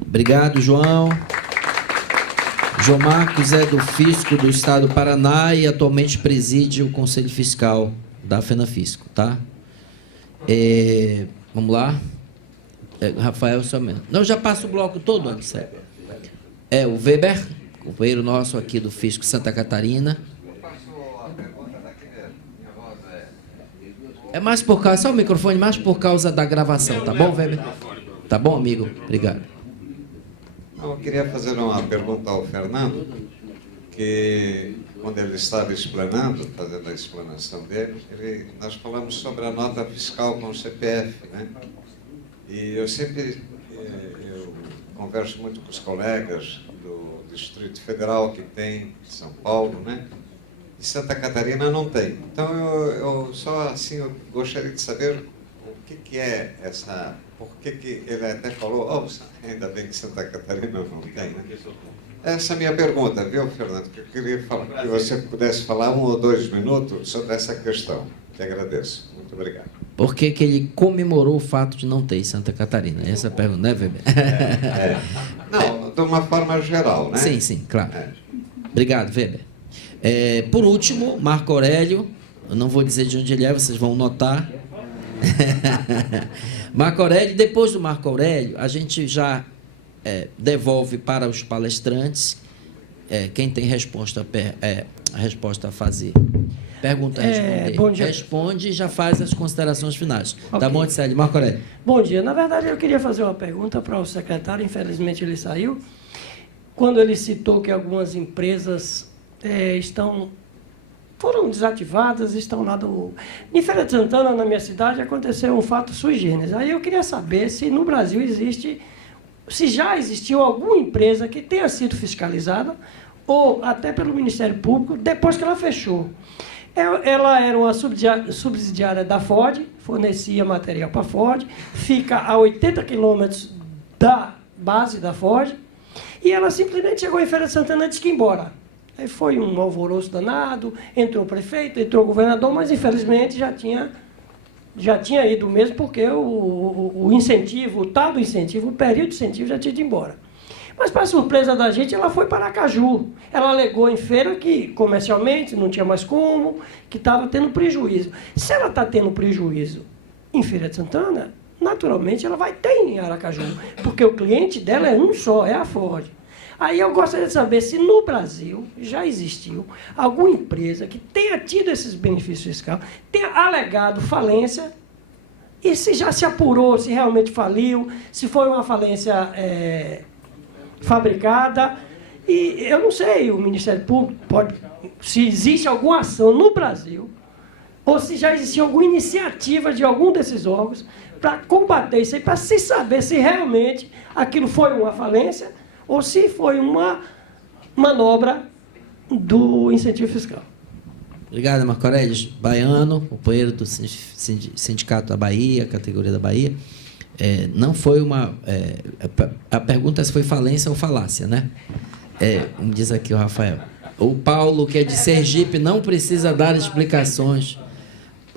Obrigado, João. João Marcos é do Fisco do Estado do Paraná e atualmente preside o Conselho Fiscal da FENAFISCO, tá? Vamos lá. Rafael, somente. Não, já passa o bloco todo antes. O Weber, companheiro nosso aqui do Fisco Santa Catarina. É mais por causa, só o microfone, mais por causa da gravação, tá bom, Weber? Tá bom, amigo? Obrigado. Eu queria fazer uma pergunta ao Fernando. que, quando ele estava explanando, fazendo a explanação dele, nós falamos sobre a nota fiscal com o CPF, né? E eu sempre eu converso muito com os colegas do Distrito Federal, que tem São Paulo, né? E Santa Catarina não tem. Então, eu só assim, eu gostaria de saber o que é essa... Por que ele até falou, oh, ainda bem que Santa Catarina não tem, né? Essa é a minha pergunta, viu, Fernando? Que eu queria que você pudesse falar 1 ou 2 minutos sobre essa questão. Te agradeço. Muito obrigado. Por que ele comemorou o fato de não ter em Santa Catarina? Essa é a pergunta, né, Weber? Não, de uma forma geral, né? Sim, sim, claro. Obrigado, Weber. Por último, Marco Aurélio. Eu não vou dizer de onde ele é, vocês vão notar. Marco Aurélio. Depois do Marco Aurélio, a gente já devolve para os palestrantes. Quem tem resposta a resposta a fazer. Pergunta a responder. Bom dia. Responde e já faz as considerações finais. Okay. Tá bom, Edcélio? Marco Aurélio. Bom dia. Na verdade, eu queria fazer uma pergunta para o secretário, infelizmente ele saiu. Quando ele citou que algumas empresas foram desativadas, estão lá do... Em Feira de Santana, na minha cidade, aconteceu um fato sui generis. Aí eu queria saber se no Brasil se já existiu alguma empresa que tenha sido fiscalizada, ou até pelo Ministério Público, depois que ela fechou. Ela era uma subsidiária da Ford, fornecia material para a Ford, fica a 80 quilômetros da base da Ford, e ela simplesmente chegou em Feira de Santana e disse que ia embora. Aí foi um alvoroço danado, entrou o prefeito, entrou o governador, mas infelizmente já tinha ido mesmo, porque o incentivo, o tal do incentivo, o período de incentivo já tinha ido embora. Mas, para surpresa da gente, ela foi para Aracaju. Ela alegou em feira que, comercialmente, não tinha mais como, que estava tendo prejuízo. Se ela está tendo prejuízo em Feira de Santana, naturalmente ela vai ter em Aracaju, porque o cliente dela é um só, é a Ford. Aí eu gostaria de saber se no Brasil já existiu alguma empresa que tenha tido esses benefícios fiscais, tenha alegado falência, e se já se apurou, se realmente faliu, se foi uma falência fabricada. E eu não sei, o Ministério Público se existe alguma ação no Brasil, ou se já existiu alguma iniciativa de algum desses órgãos para combater isso aí, para se saber se realmente aquilo foi uma falência ou se foi uma manobra do incentivo fiscal. Obrigado, Marco Aurélio. Baiano, companheiro do Sindicato da Bahia, categoria da Bahia. Não foi uma... a pergunta é se foi falência ou falácia, né? Como diz aqui o Rafael. O Paulo, que é de Sergipe, não precisa dar explicações.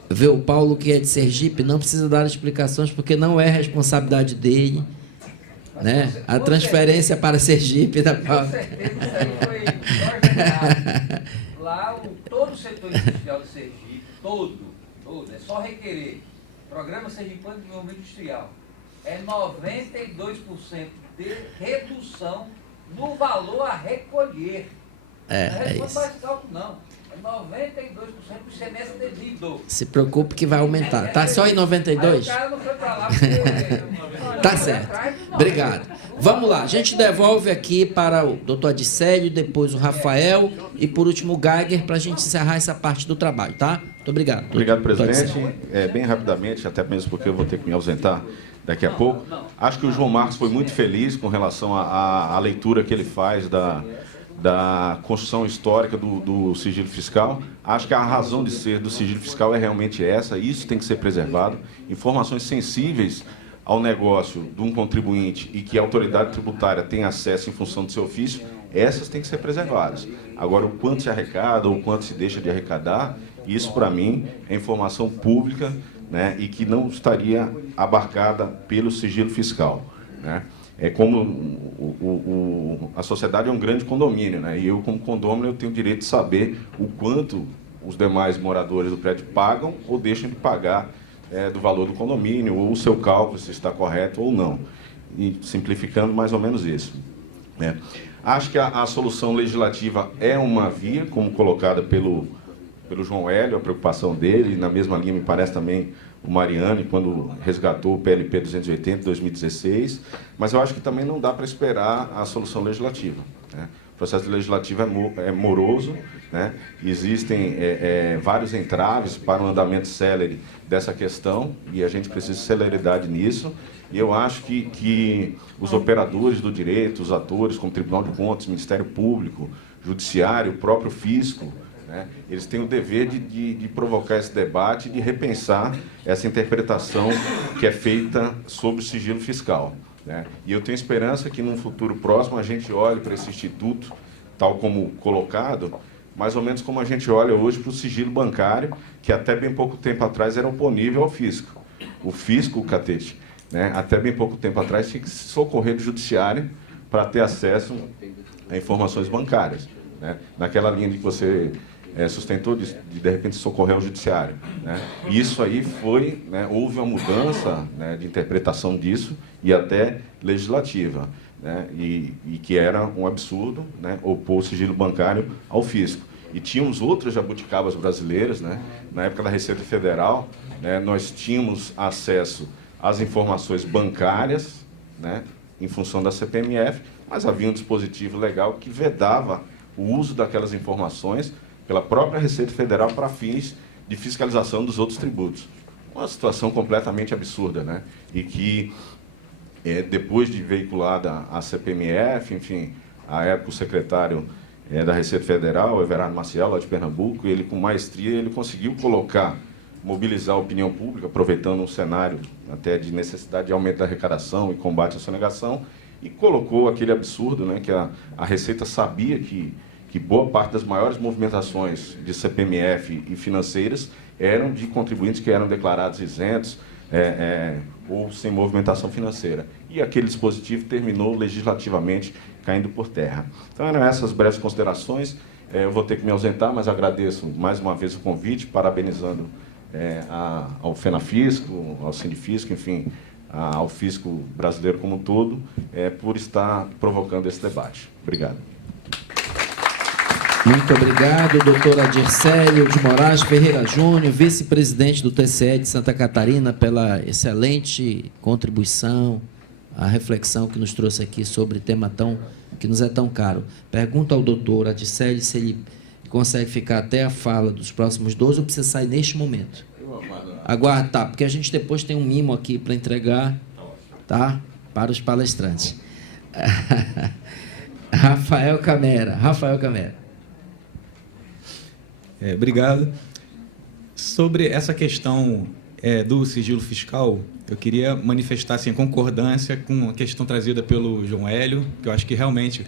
O Paulo, que é de Sergipe, não precisa dar explicações, porque não é responsabilidade dele, né? A transferência para Sergipe da Paulo. Com certeza, isso aí foi organizado. Lá, todo o setor industrial de Sergipe, todo, é só requerer. Programa Sergipano de Desenvolvimento Industrial. É 92% de redução no valor a recolher. Não é isso. Mais cálculo, não. É 92% do ICMS devido. Se preocupe que vai aumentar. Tá só em 92? Aí o cara não foi para lá porque... Tá certo. Obrigado. Vamos lá. A gente devolve aqui para o doutor Adicélio, depois o Rafael e, por último, o Geiger, para a gente encerrar essa parte do trabalho, tá? Muito obrigado. Obrigado, presidente. Bem rapidamente, até mesmo porque eu vou ter que me ausentar daqui a pouco. Acho que o João Marcos foi muito feliz com relação à leitura que ele faz da construção histórica do sigilo fiscal. Acho que a razão de ser do sigilo fiscal é realmente essa, isso tem que ser preservado. Informações sensíveis ao negócio de um contribuinte e que a autoridade tributária tem acesso em função do seu ofício, essas têm que ser preservadas. Agora, o quanto se arrecada ou o quanto se deixa de arrecadar, isso, para mim, é informação pública, né, e que não estaria abarcada pelo sigilo fiscal, né? É como a sociedade é um grande condomínio, né? E eu, como condômino, eu tenho o direito de saber o quanto os demais moradores do prédio pagam ou deixam de pagar do valor do condomínio, ou o seu cálculo, se está correto ou não. E simplificando, mais ou menos isso, né? Acho que a solução legislativa é uma via, como colocada pelo João Hélio, a preocupação dele, e na mesma linha me parece também o Mariano, quando resgatou o PLP 280 em 2016, mas eu acho que também não dá para esperar a solução legislativa, né? O processo legislativo é moroso, né? Existem vários entraves para o andamento célere dessa questão e a gente precisa de celeridade nisso. E eu acho que os operadores do direito, os atores, como Tribunal de Contas, Ministério Público, Judiciário, o próprio Fisco, né? Eles têm o dever de provocar esse debate e de repensar essa interpretação que é feita sobre o sigilo fiscal, né? E eu tenho esperança que, num futuro próximo, a gente olhe para esse instituto, tal como colocado, mais ou menos como a gente olha hoje para o sigilo bancário, que até bem pouco tempo atrás era oponível ao fisco. O fisco, o Catete, né? Até bem pouco tempo atrás tinha que se socorrer do judiciário para ter acesso a informações bancárias, né? Naquela linha de que você sustentou de repente socorrer ao judiciário, né? E isso aí foi, né, houve uma mudança, né, de interpretação disso e até legislativa, né? E que era um absurdo, né, opor o sigilo bancário ao fisco. E tínhamos outras jabuticabas brasileiras, né? Na época da Receita Federal, né, nós tínhamos acesso às informações bancárias, né, em função da CPMF, mas havia um dispositivo legal que vedava o uso daquelas informações pela própria Receita Federal para fins de fiscalização dos outros tributos. Uma situação completamente absurda, né? E que, depois de veiculada a CPMF, enfim, à época o secretário da Receita Federal, Everardo Maciel, lá de Pernambuco, ele com maestria, ele conseguiu mobilizar a opinião pública, aproveitando um cenário até de necessidade de aumento da arrecadação e combate à sonegação, e colocou aquele absurdo, né, que a Receita sabia que boa parte das maiores movimentações de CPMF e financeiras eram de contribuintes que eram declarados isentos ou sem movimentação financeira. E aquele dispositivo terminou legislativamente caindo por terra. Então, eram essas breves considerações. Eu vou ter que me ausentar, mas agradeço mais uma vez o convite, parabenizando ao FENAFisco, ao Sindifisco, enfim, ao Fisco brasileiro como um todo, por estar provocando esse debate. Obrigado. Muito obrigado, doutor Adircélio de Moraes Ferreira Júnior, vice-presidente do TCE de Santa Catarina, pela excelente contribuição, a reflexão que nos trouxe aqui sobre tema que nos é tão caro. Pergunto ao doutor Adircélio se ele consegue ficar até a fala dos próximos 12 ou precisa sair neste momento. Aguarda, tá, porque a gente depois tem um mimo aqui para entregar, tá, para os palestrantes. Rafael Camera. Obrigado. Sobre essa questão do sigilo fiscal, eu queria manifestar assim, a concordância com a questão trazida pelo João Hélio, que eu acho que realmente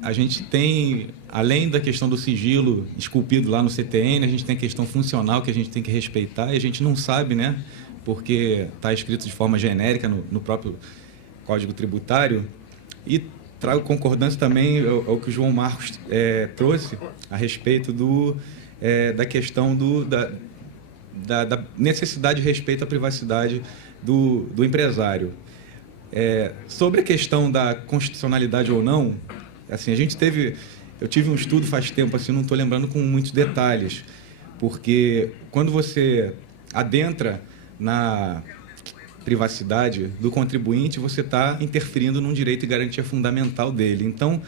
a gente tem, além da questão do sigilo esculpido lá no CTN, a gente tem a questão funcional que a gente tem que respeitar e a gente não sabe, né, porque está escrito de forma genérica no próprio Código Tributário. E trago concordância também ao que o João Marcos trouxe a respeito da questão da necessidade de respeito à privacidade do empresário. Sobre a questão da constitucionalidade ou não, assim, eu tive um estudo faz tempo, assim, não estou lembrando com muitos detalhes, porque quando você adentra na privacidade do contribuinte, você está interferindo num direito e garantia fundamental dele. Então,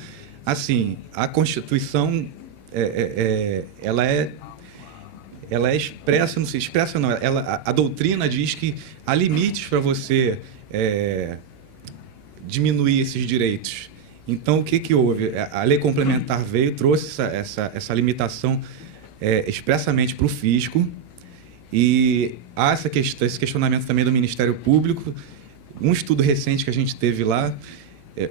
assim, a Constituição, ela é expressa, não se expressa não, a doutrina diz que há limites para você diminuir esses direitos. Então, o que houve? A lei complementar veio, trouxe essa limitação expressamente para o fisco. E há esse questionamento também do Ministério Público. Um estudo recente que a gente teve lá,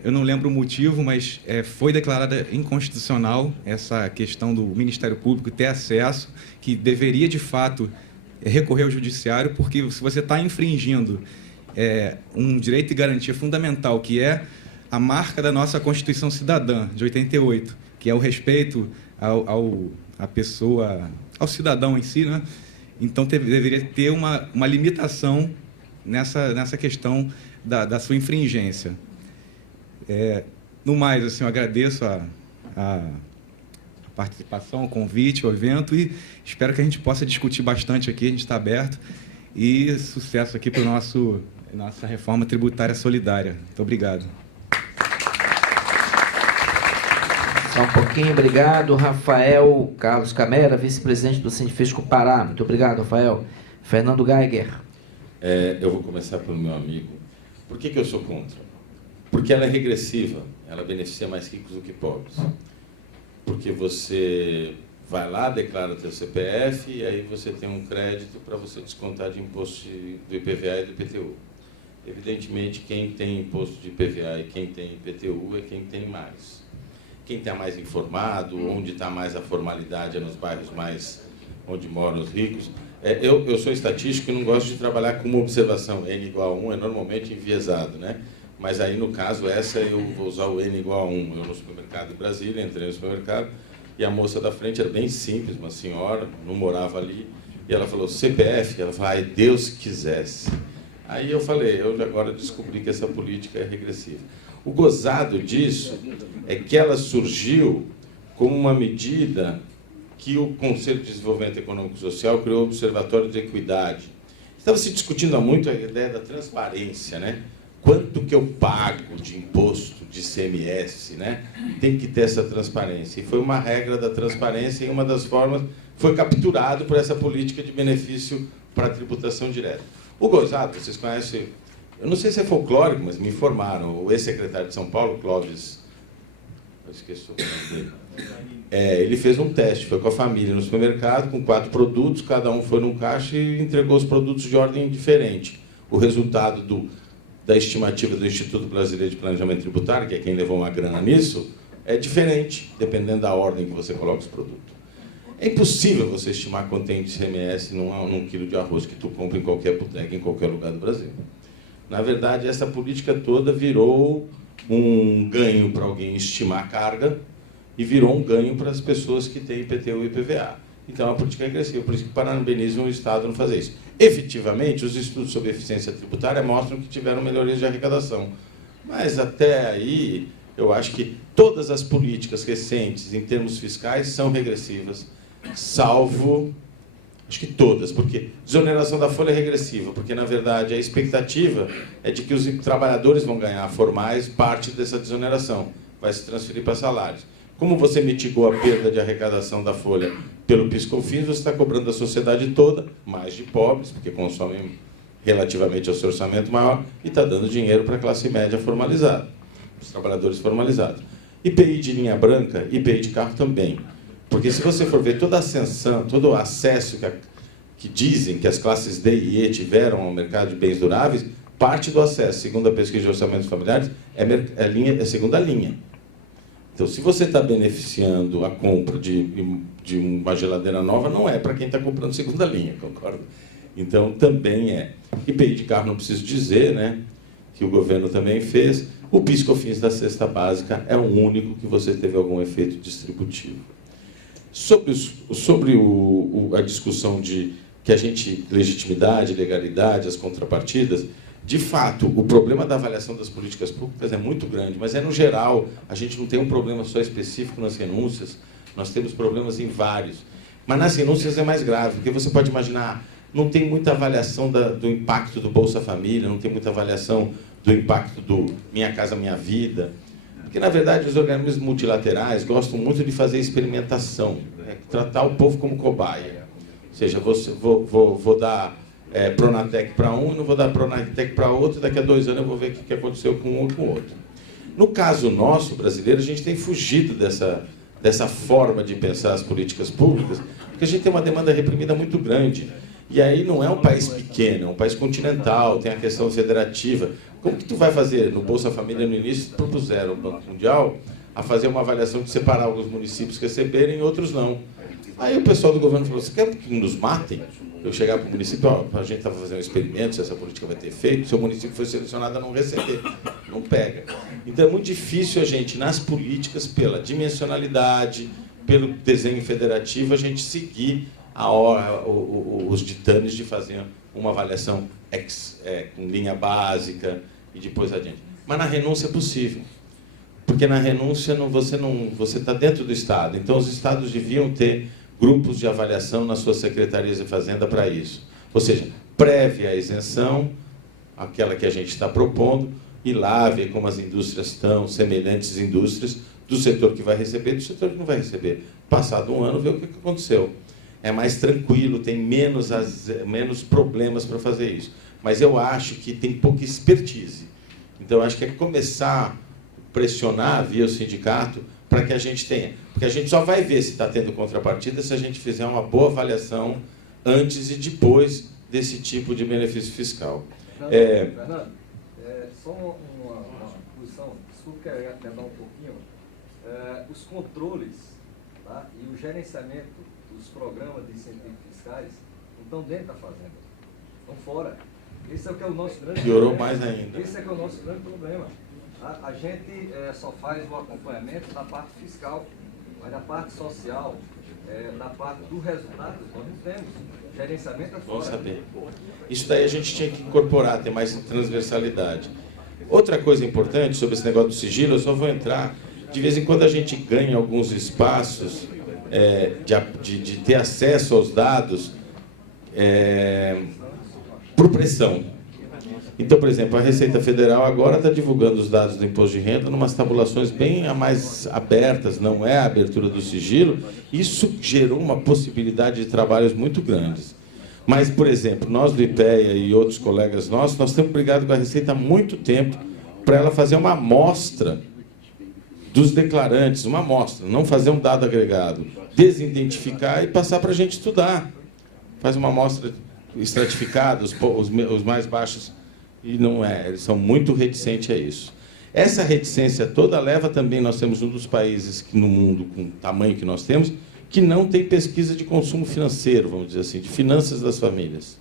eu não lembro o motivo, mas foi declarada inconstitucional essa questão do Ministério Público ter acesso, que deveria, de fato, recorrer ao Judiciário, porque se você está infringindo um direito e garantia fundamental, que é a marca da nossa Constituição Cidadã, de 88, que é o respeito à pessoa, ao cidadão em si, né? Então, deveria ter uma limitação nessa questão da sua infringência. No mais, assim, eu agradeço a participação, o convite, o evento, e espero que a gente possa discutir bastante aqui, a gente está aberto, e sucesso aqui para a nossa reforma tributária solidária. Muito obrigado. Só um pouquinho, obrigado. Rafael Carlos Camera, vice-presidente do Sindifisco Pará. Muito obrigado, Rafael. Fernando Geiger. Eu vou começar pelo meu amigo. Por que eu sou contra? Porque ela é regressiva, ela beneficia mais ricos do que pobres. Porque você vai lá, declara teu CPF e aí você tem um crédito para você descontar de imposto do IPVA e do IPTU. Evidentemente, quem tem imposto de IPVA e quem tem IPTU é quem tem mais. Quem está mais informado, onde está mais a formalidade é nos bairros mais onde moram os ricos. Eu sou estatístico e não gosto de trabalhar com uma observação. N igual a 1 é normalmente enviesado, né? Mas aí, no caso, eu vou usar o N igual a 1. Eu, no supermercado em Brasília, entrei no supermercado e a moça da frente era bem simples, uma senhora, não morava ali. E ela falou, CPF? Ela falou, Deus quisesse. Aí eu falei, eu agora descobri que essa política é regressiva. O gozado disso é que ela surgiu como uma medida que o Conselho de Desenvolvimento Econômico e Social criou o Observatório de Equidade. Estava se discutindo há muito a ideia da transparência, né? Quanto que eu pago de imposto, de ICMS, né? Tem que ter essa transparência. E foi uma regra da transparência e uma das formas foi capturado por essa política de benefício para a tributação direta. O gozado, vocês conhecem, eu não sei se é folclórico, mas me informaram, o ex-secretário de São Paulo, Clóvis, eu esqueci o nome dele, ele fez um teste, foi com a família no supermercado, com 4 produtos, cada um foi num caixa e entregou os produtos de ordem diferente. O resultado da estimativa do Instituto Brasileiro de Planejamento Tributário, que é quem levou uma grana nisso, é diferente, dependendo da ordem que você coloca os produtos. É impossível você estimar quanto tem de ICMS num quilo de arroz que tu compra em qualquer bodega, em qualquer lugar do Brasil. Na verdade, essa política toda virou um ganho para alguém estimar a carga e virou um ganho para as pessoas que têm IPTU e IPVA. Então, a política é regressiva, por isso que parabenizam o Estado não fazer isso. Efetivamente, os estudos sobre eficiência tributária mostram que tiveram melhorias de arrecadação. Mas, até aí, eu acho que todas as políticas recentes, em termos fiscais, são regressivas, salvo, acho que todas, porque desoneração da folha é regressiva, porque, na verdade, a expectativa é de que os trabalhadores vão ganhar formais parte dessa desoneração, vai se transferir para salários. Como você mitigou a perda de arrecadação da folha pelo PIS/COFINS, você está cobrando da sociedade toda, mais de pobres, porque consomem relativamente ao seu orçamento maior, e está dando dinheiro para a classe média formalizada, os trabalhadores formalizados. IPI de linha branca, IPI de carro também. Porque se você for ver toda a ascensão, todo o acesso que dizem que as classes D e E tiveram ao mercado de bens duráveis, parte do acesso, segundo a pesquisa de orçamentos familiares, é segunda linha. Então, se você está beneficiando a compra de uma geladeira nova, não é para quem está comprando segunda linha, concorda? Então, também é. IPI de carro, não preciso dizer, né? Que o governo também fez. O PIS/COFINS da cesta básica é o único que você teve algum efeito distributivo. Sobre a discussão de que a gente, legitimidade, legalidade, as contrapartidas, de fato, o problema da avaliação das políticas públicas é muito grande, mas no geral, a gente não tem um problema só específico nas renúncias, nós temos problemas em vários. Mas nas renúncias é mais grave, porque você pode imaginar, não tem muita avaliação do impacto do Bolsa Família, não tem muita avaliação do impacto do Minha Casa Minha Vida, porque, na verdade, os organismos multilaterais gostam muito de fazer experimentação, né? Tratar o povo como cobaia. Ou seja, vou dar Pronatec para um e não vou dar Pronatec para outro, e daqui a 2 anos eu vou ver o que aconteceu com um e com o outro. No caso nosso, brasileiro, a gente tem fugido dessa forma de pensar as políticas públicas, porque a gente tem uma demanda reprimida muito grande. E aí não é um país pequeno, é um país continental, tem a questão federativa. Como que tu vai fazer? No Bolsa Família, no início, propuseram o Banco Mundial a fazer uma avaliação de separar alguns municípios receberem e outros não. Aí o pessoal do governo falou, você quer que nos matem? Eu chegar para o município, a gente estava fazendo um experimento, se essa política vai ter efeito, se o município foi selecionado a não receber, não pega. Então é muito difícil a gente, nas políticas, pela dimensionalidade, pelo desenho federativo, a gente seguir os ditames de fazer uma avaliação com linha básica e depois adiante. Mas na renúncia é possível, porque na renúncia você está dentro do Estado, então os Estados deviam ter grupos de avaliação nas suas secretarias de Fazenda para isso. Ou seja, prévia à isenção, aquela que a gente está propondo, e lá ver como as indústrias estão, semelhantes indústrias, do setor que vai receber e do setor que não vai receber. Passado um ano, ver o que aconteceu. É mais tranquilo, tem menos problemas para fazer isso. Mas eu acho que tem pouca expertise. Então, eu acho que é começar a pressionar via o sindicato para que a gente tenha. Porque a gente só vai ver se está tendo contrapartida se a gente fizer uma boa avaliação antes e depois desse tipo de benefício fiscal. Fernando, só uma posição, desculpa que eu ia tentar um pouquinho. Os controles, tá, e o gerenciamento dos programas de incentivos fiscais não estão dentro da fazenda, estão fora. Esse é o que é o nosso grande Piorou problema. mais ainda. Esse é que é o nosso grande problema. A gente só faz o acompanhamento da parte fiscal, mas da parte social, da parte do resultado, nós não temos. Gerenciamento é fora. Bom saber. Isso daí a gente tinha que incorporar, ter mais transversalidade. Outra coisa importante sobre esse negócio do sigilo, eu só vou entrar, de vez em quando a gente ganha alguns espaços de ter acesso aos dados por pressão. Então, por exemplo, a Receita Federal agora está divulgando os dados do imposto de renda numas tabulações bem mais abertas, não é a abertura do sigilo. Isso gerou uma possibilidade de trabalhos muito grandes. Mas, por exemplo, nós do IPEA e outros colegas nossos, nós temos brigado com a Receita há muito tempo para ela fazer uma amostra dos declarantes, uma amostra, não fazer um dado agregado, desidentificar e passar para a gente estudar. Faz uma amostra estratificada, os mais baixos, e não é, eles são muito reticentes a isso. Essa reticência toda leva também, nós temos um dos países no mundo, com o tamanho que nós temos, que não tem pesquisa de consumo financeiro, vamos dizer assim, de finanças das famílias.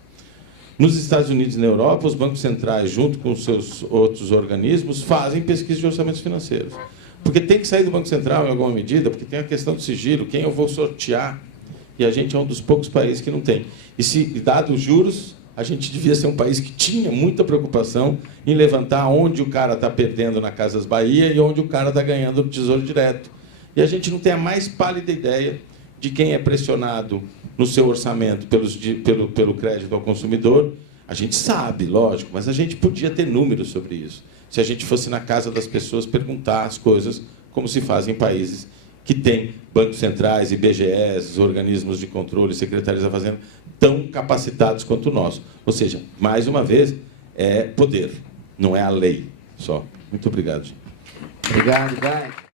Nos Estados Unidos e na Europa, os bancos centrais, junto com os seus outros organismos, fazem pesquisa de orçamentos financeiros. Porque tem que sair do Banco Central em alguma medida, porque tem a questão do sigilo, quem eu vou sortear, e a gente é um dos poucos países que não tem. E se, dado os juros, a gente devia ser um país que tinha muita preocupação em levantar onde o cara está perdendo na Casas Bahia e onde o cara está ganhando no Tesouro Direto. E a gente não tem a mais pálida ideia de quem é pressionado no seu orçamento pelo crédito ao consumidor. A gente sabe, lógico, mas a gente podia ter números sobre isso. Se a gente fosse na casa das pessoas perguntar as coisas como se faz em países que têm bancos centrais, IBGEs, organismos de controle, secretarias da Fazenda, tão capacitados quanto o nosso. Ou seja, mais uma vez, é poder, não é a lei só. Muito obrigado, gente. Obrigado, Dai.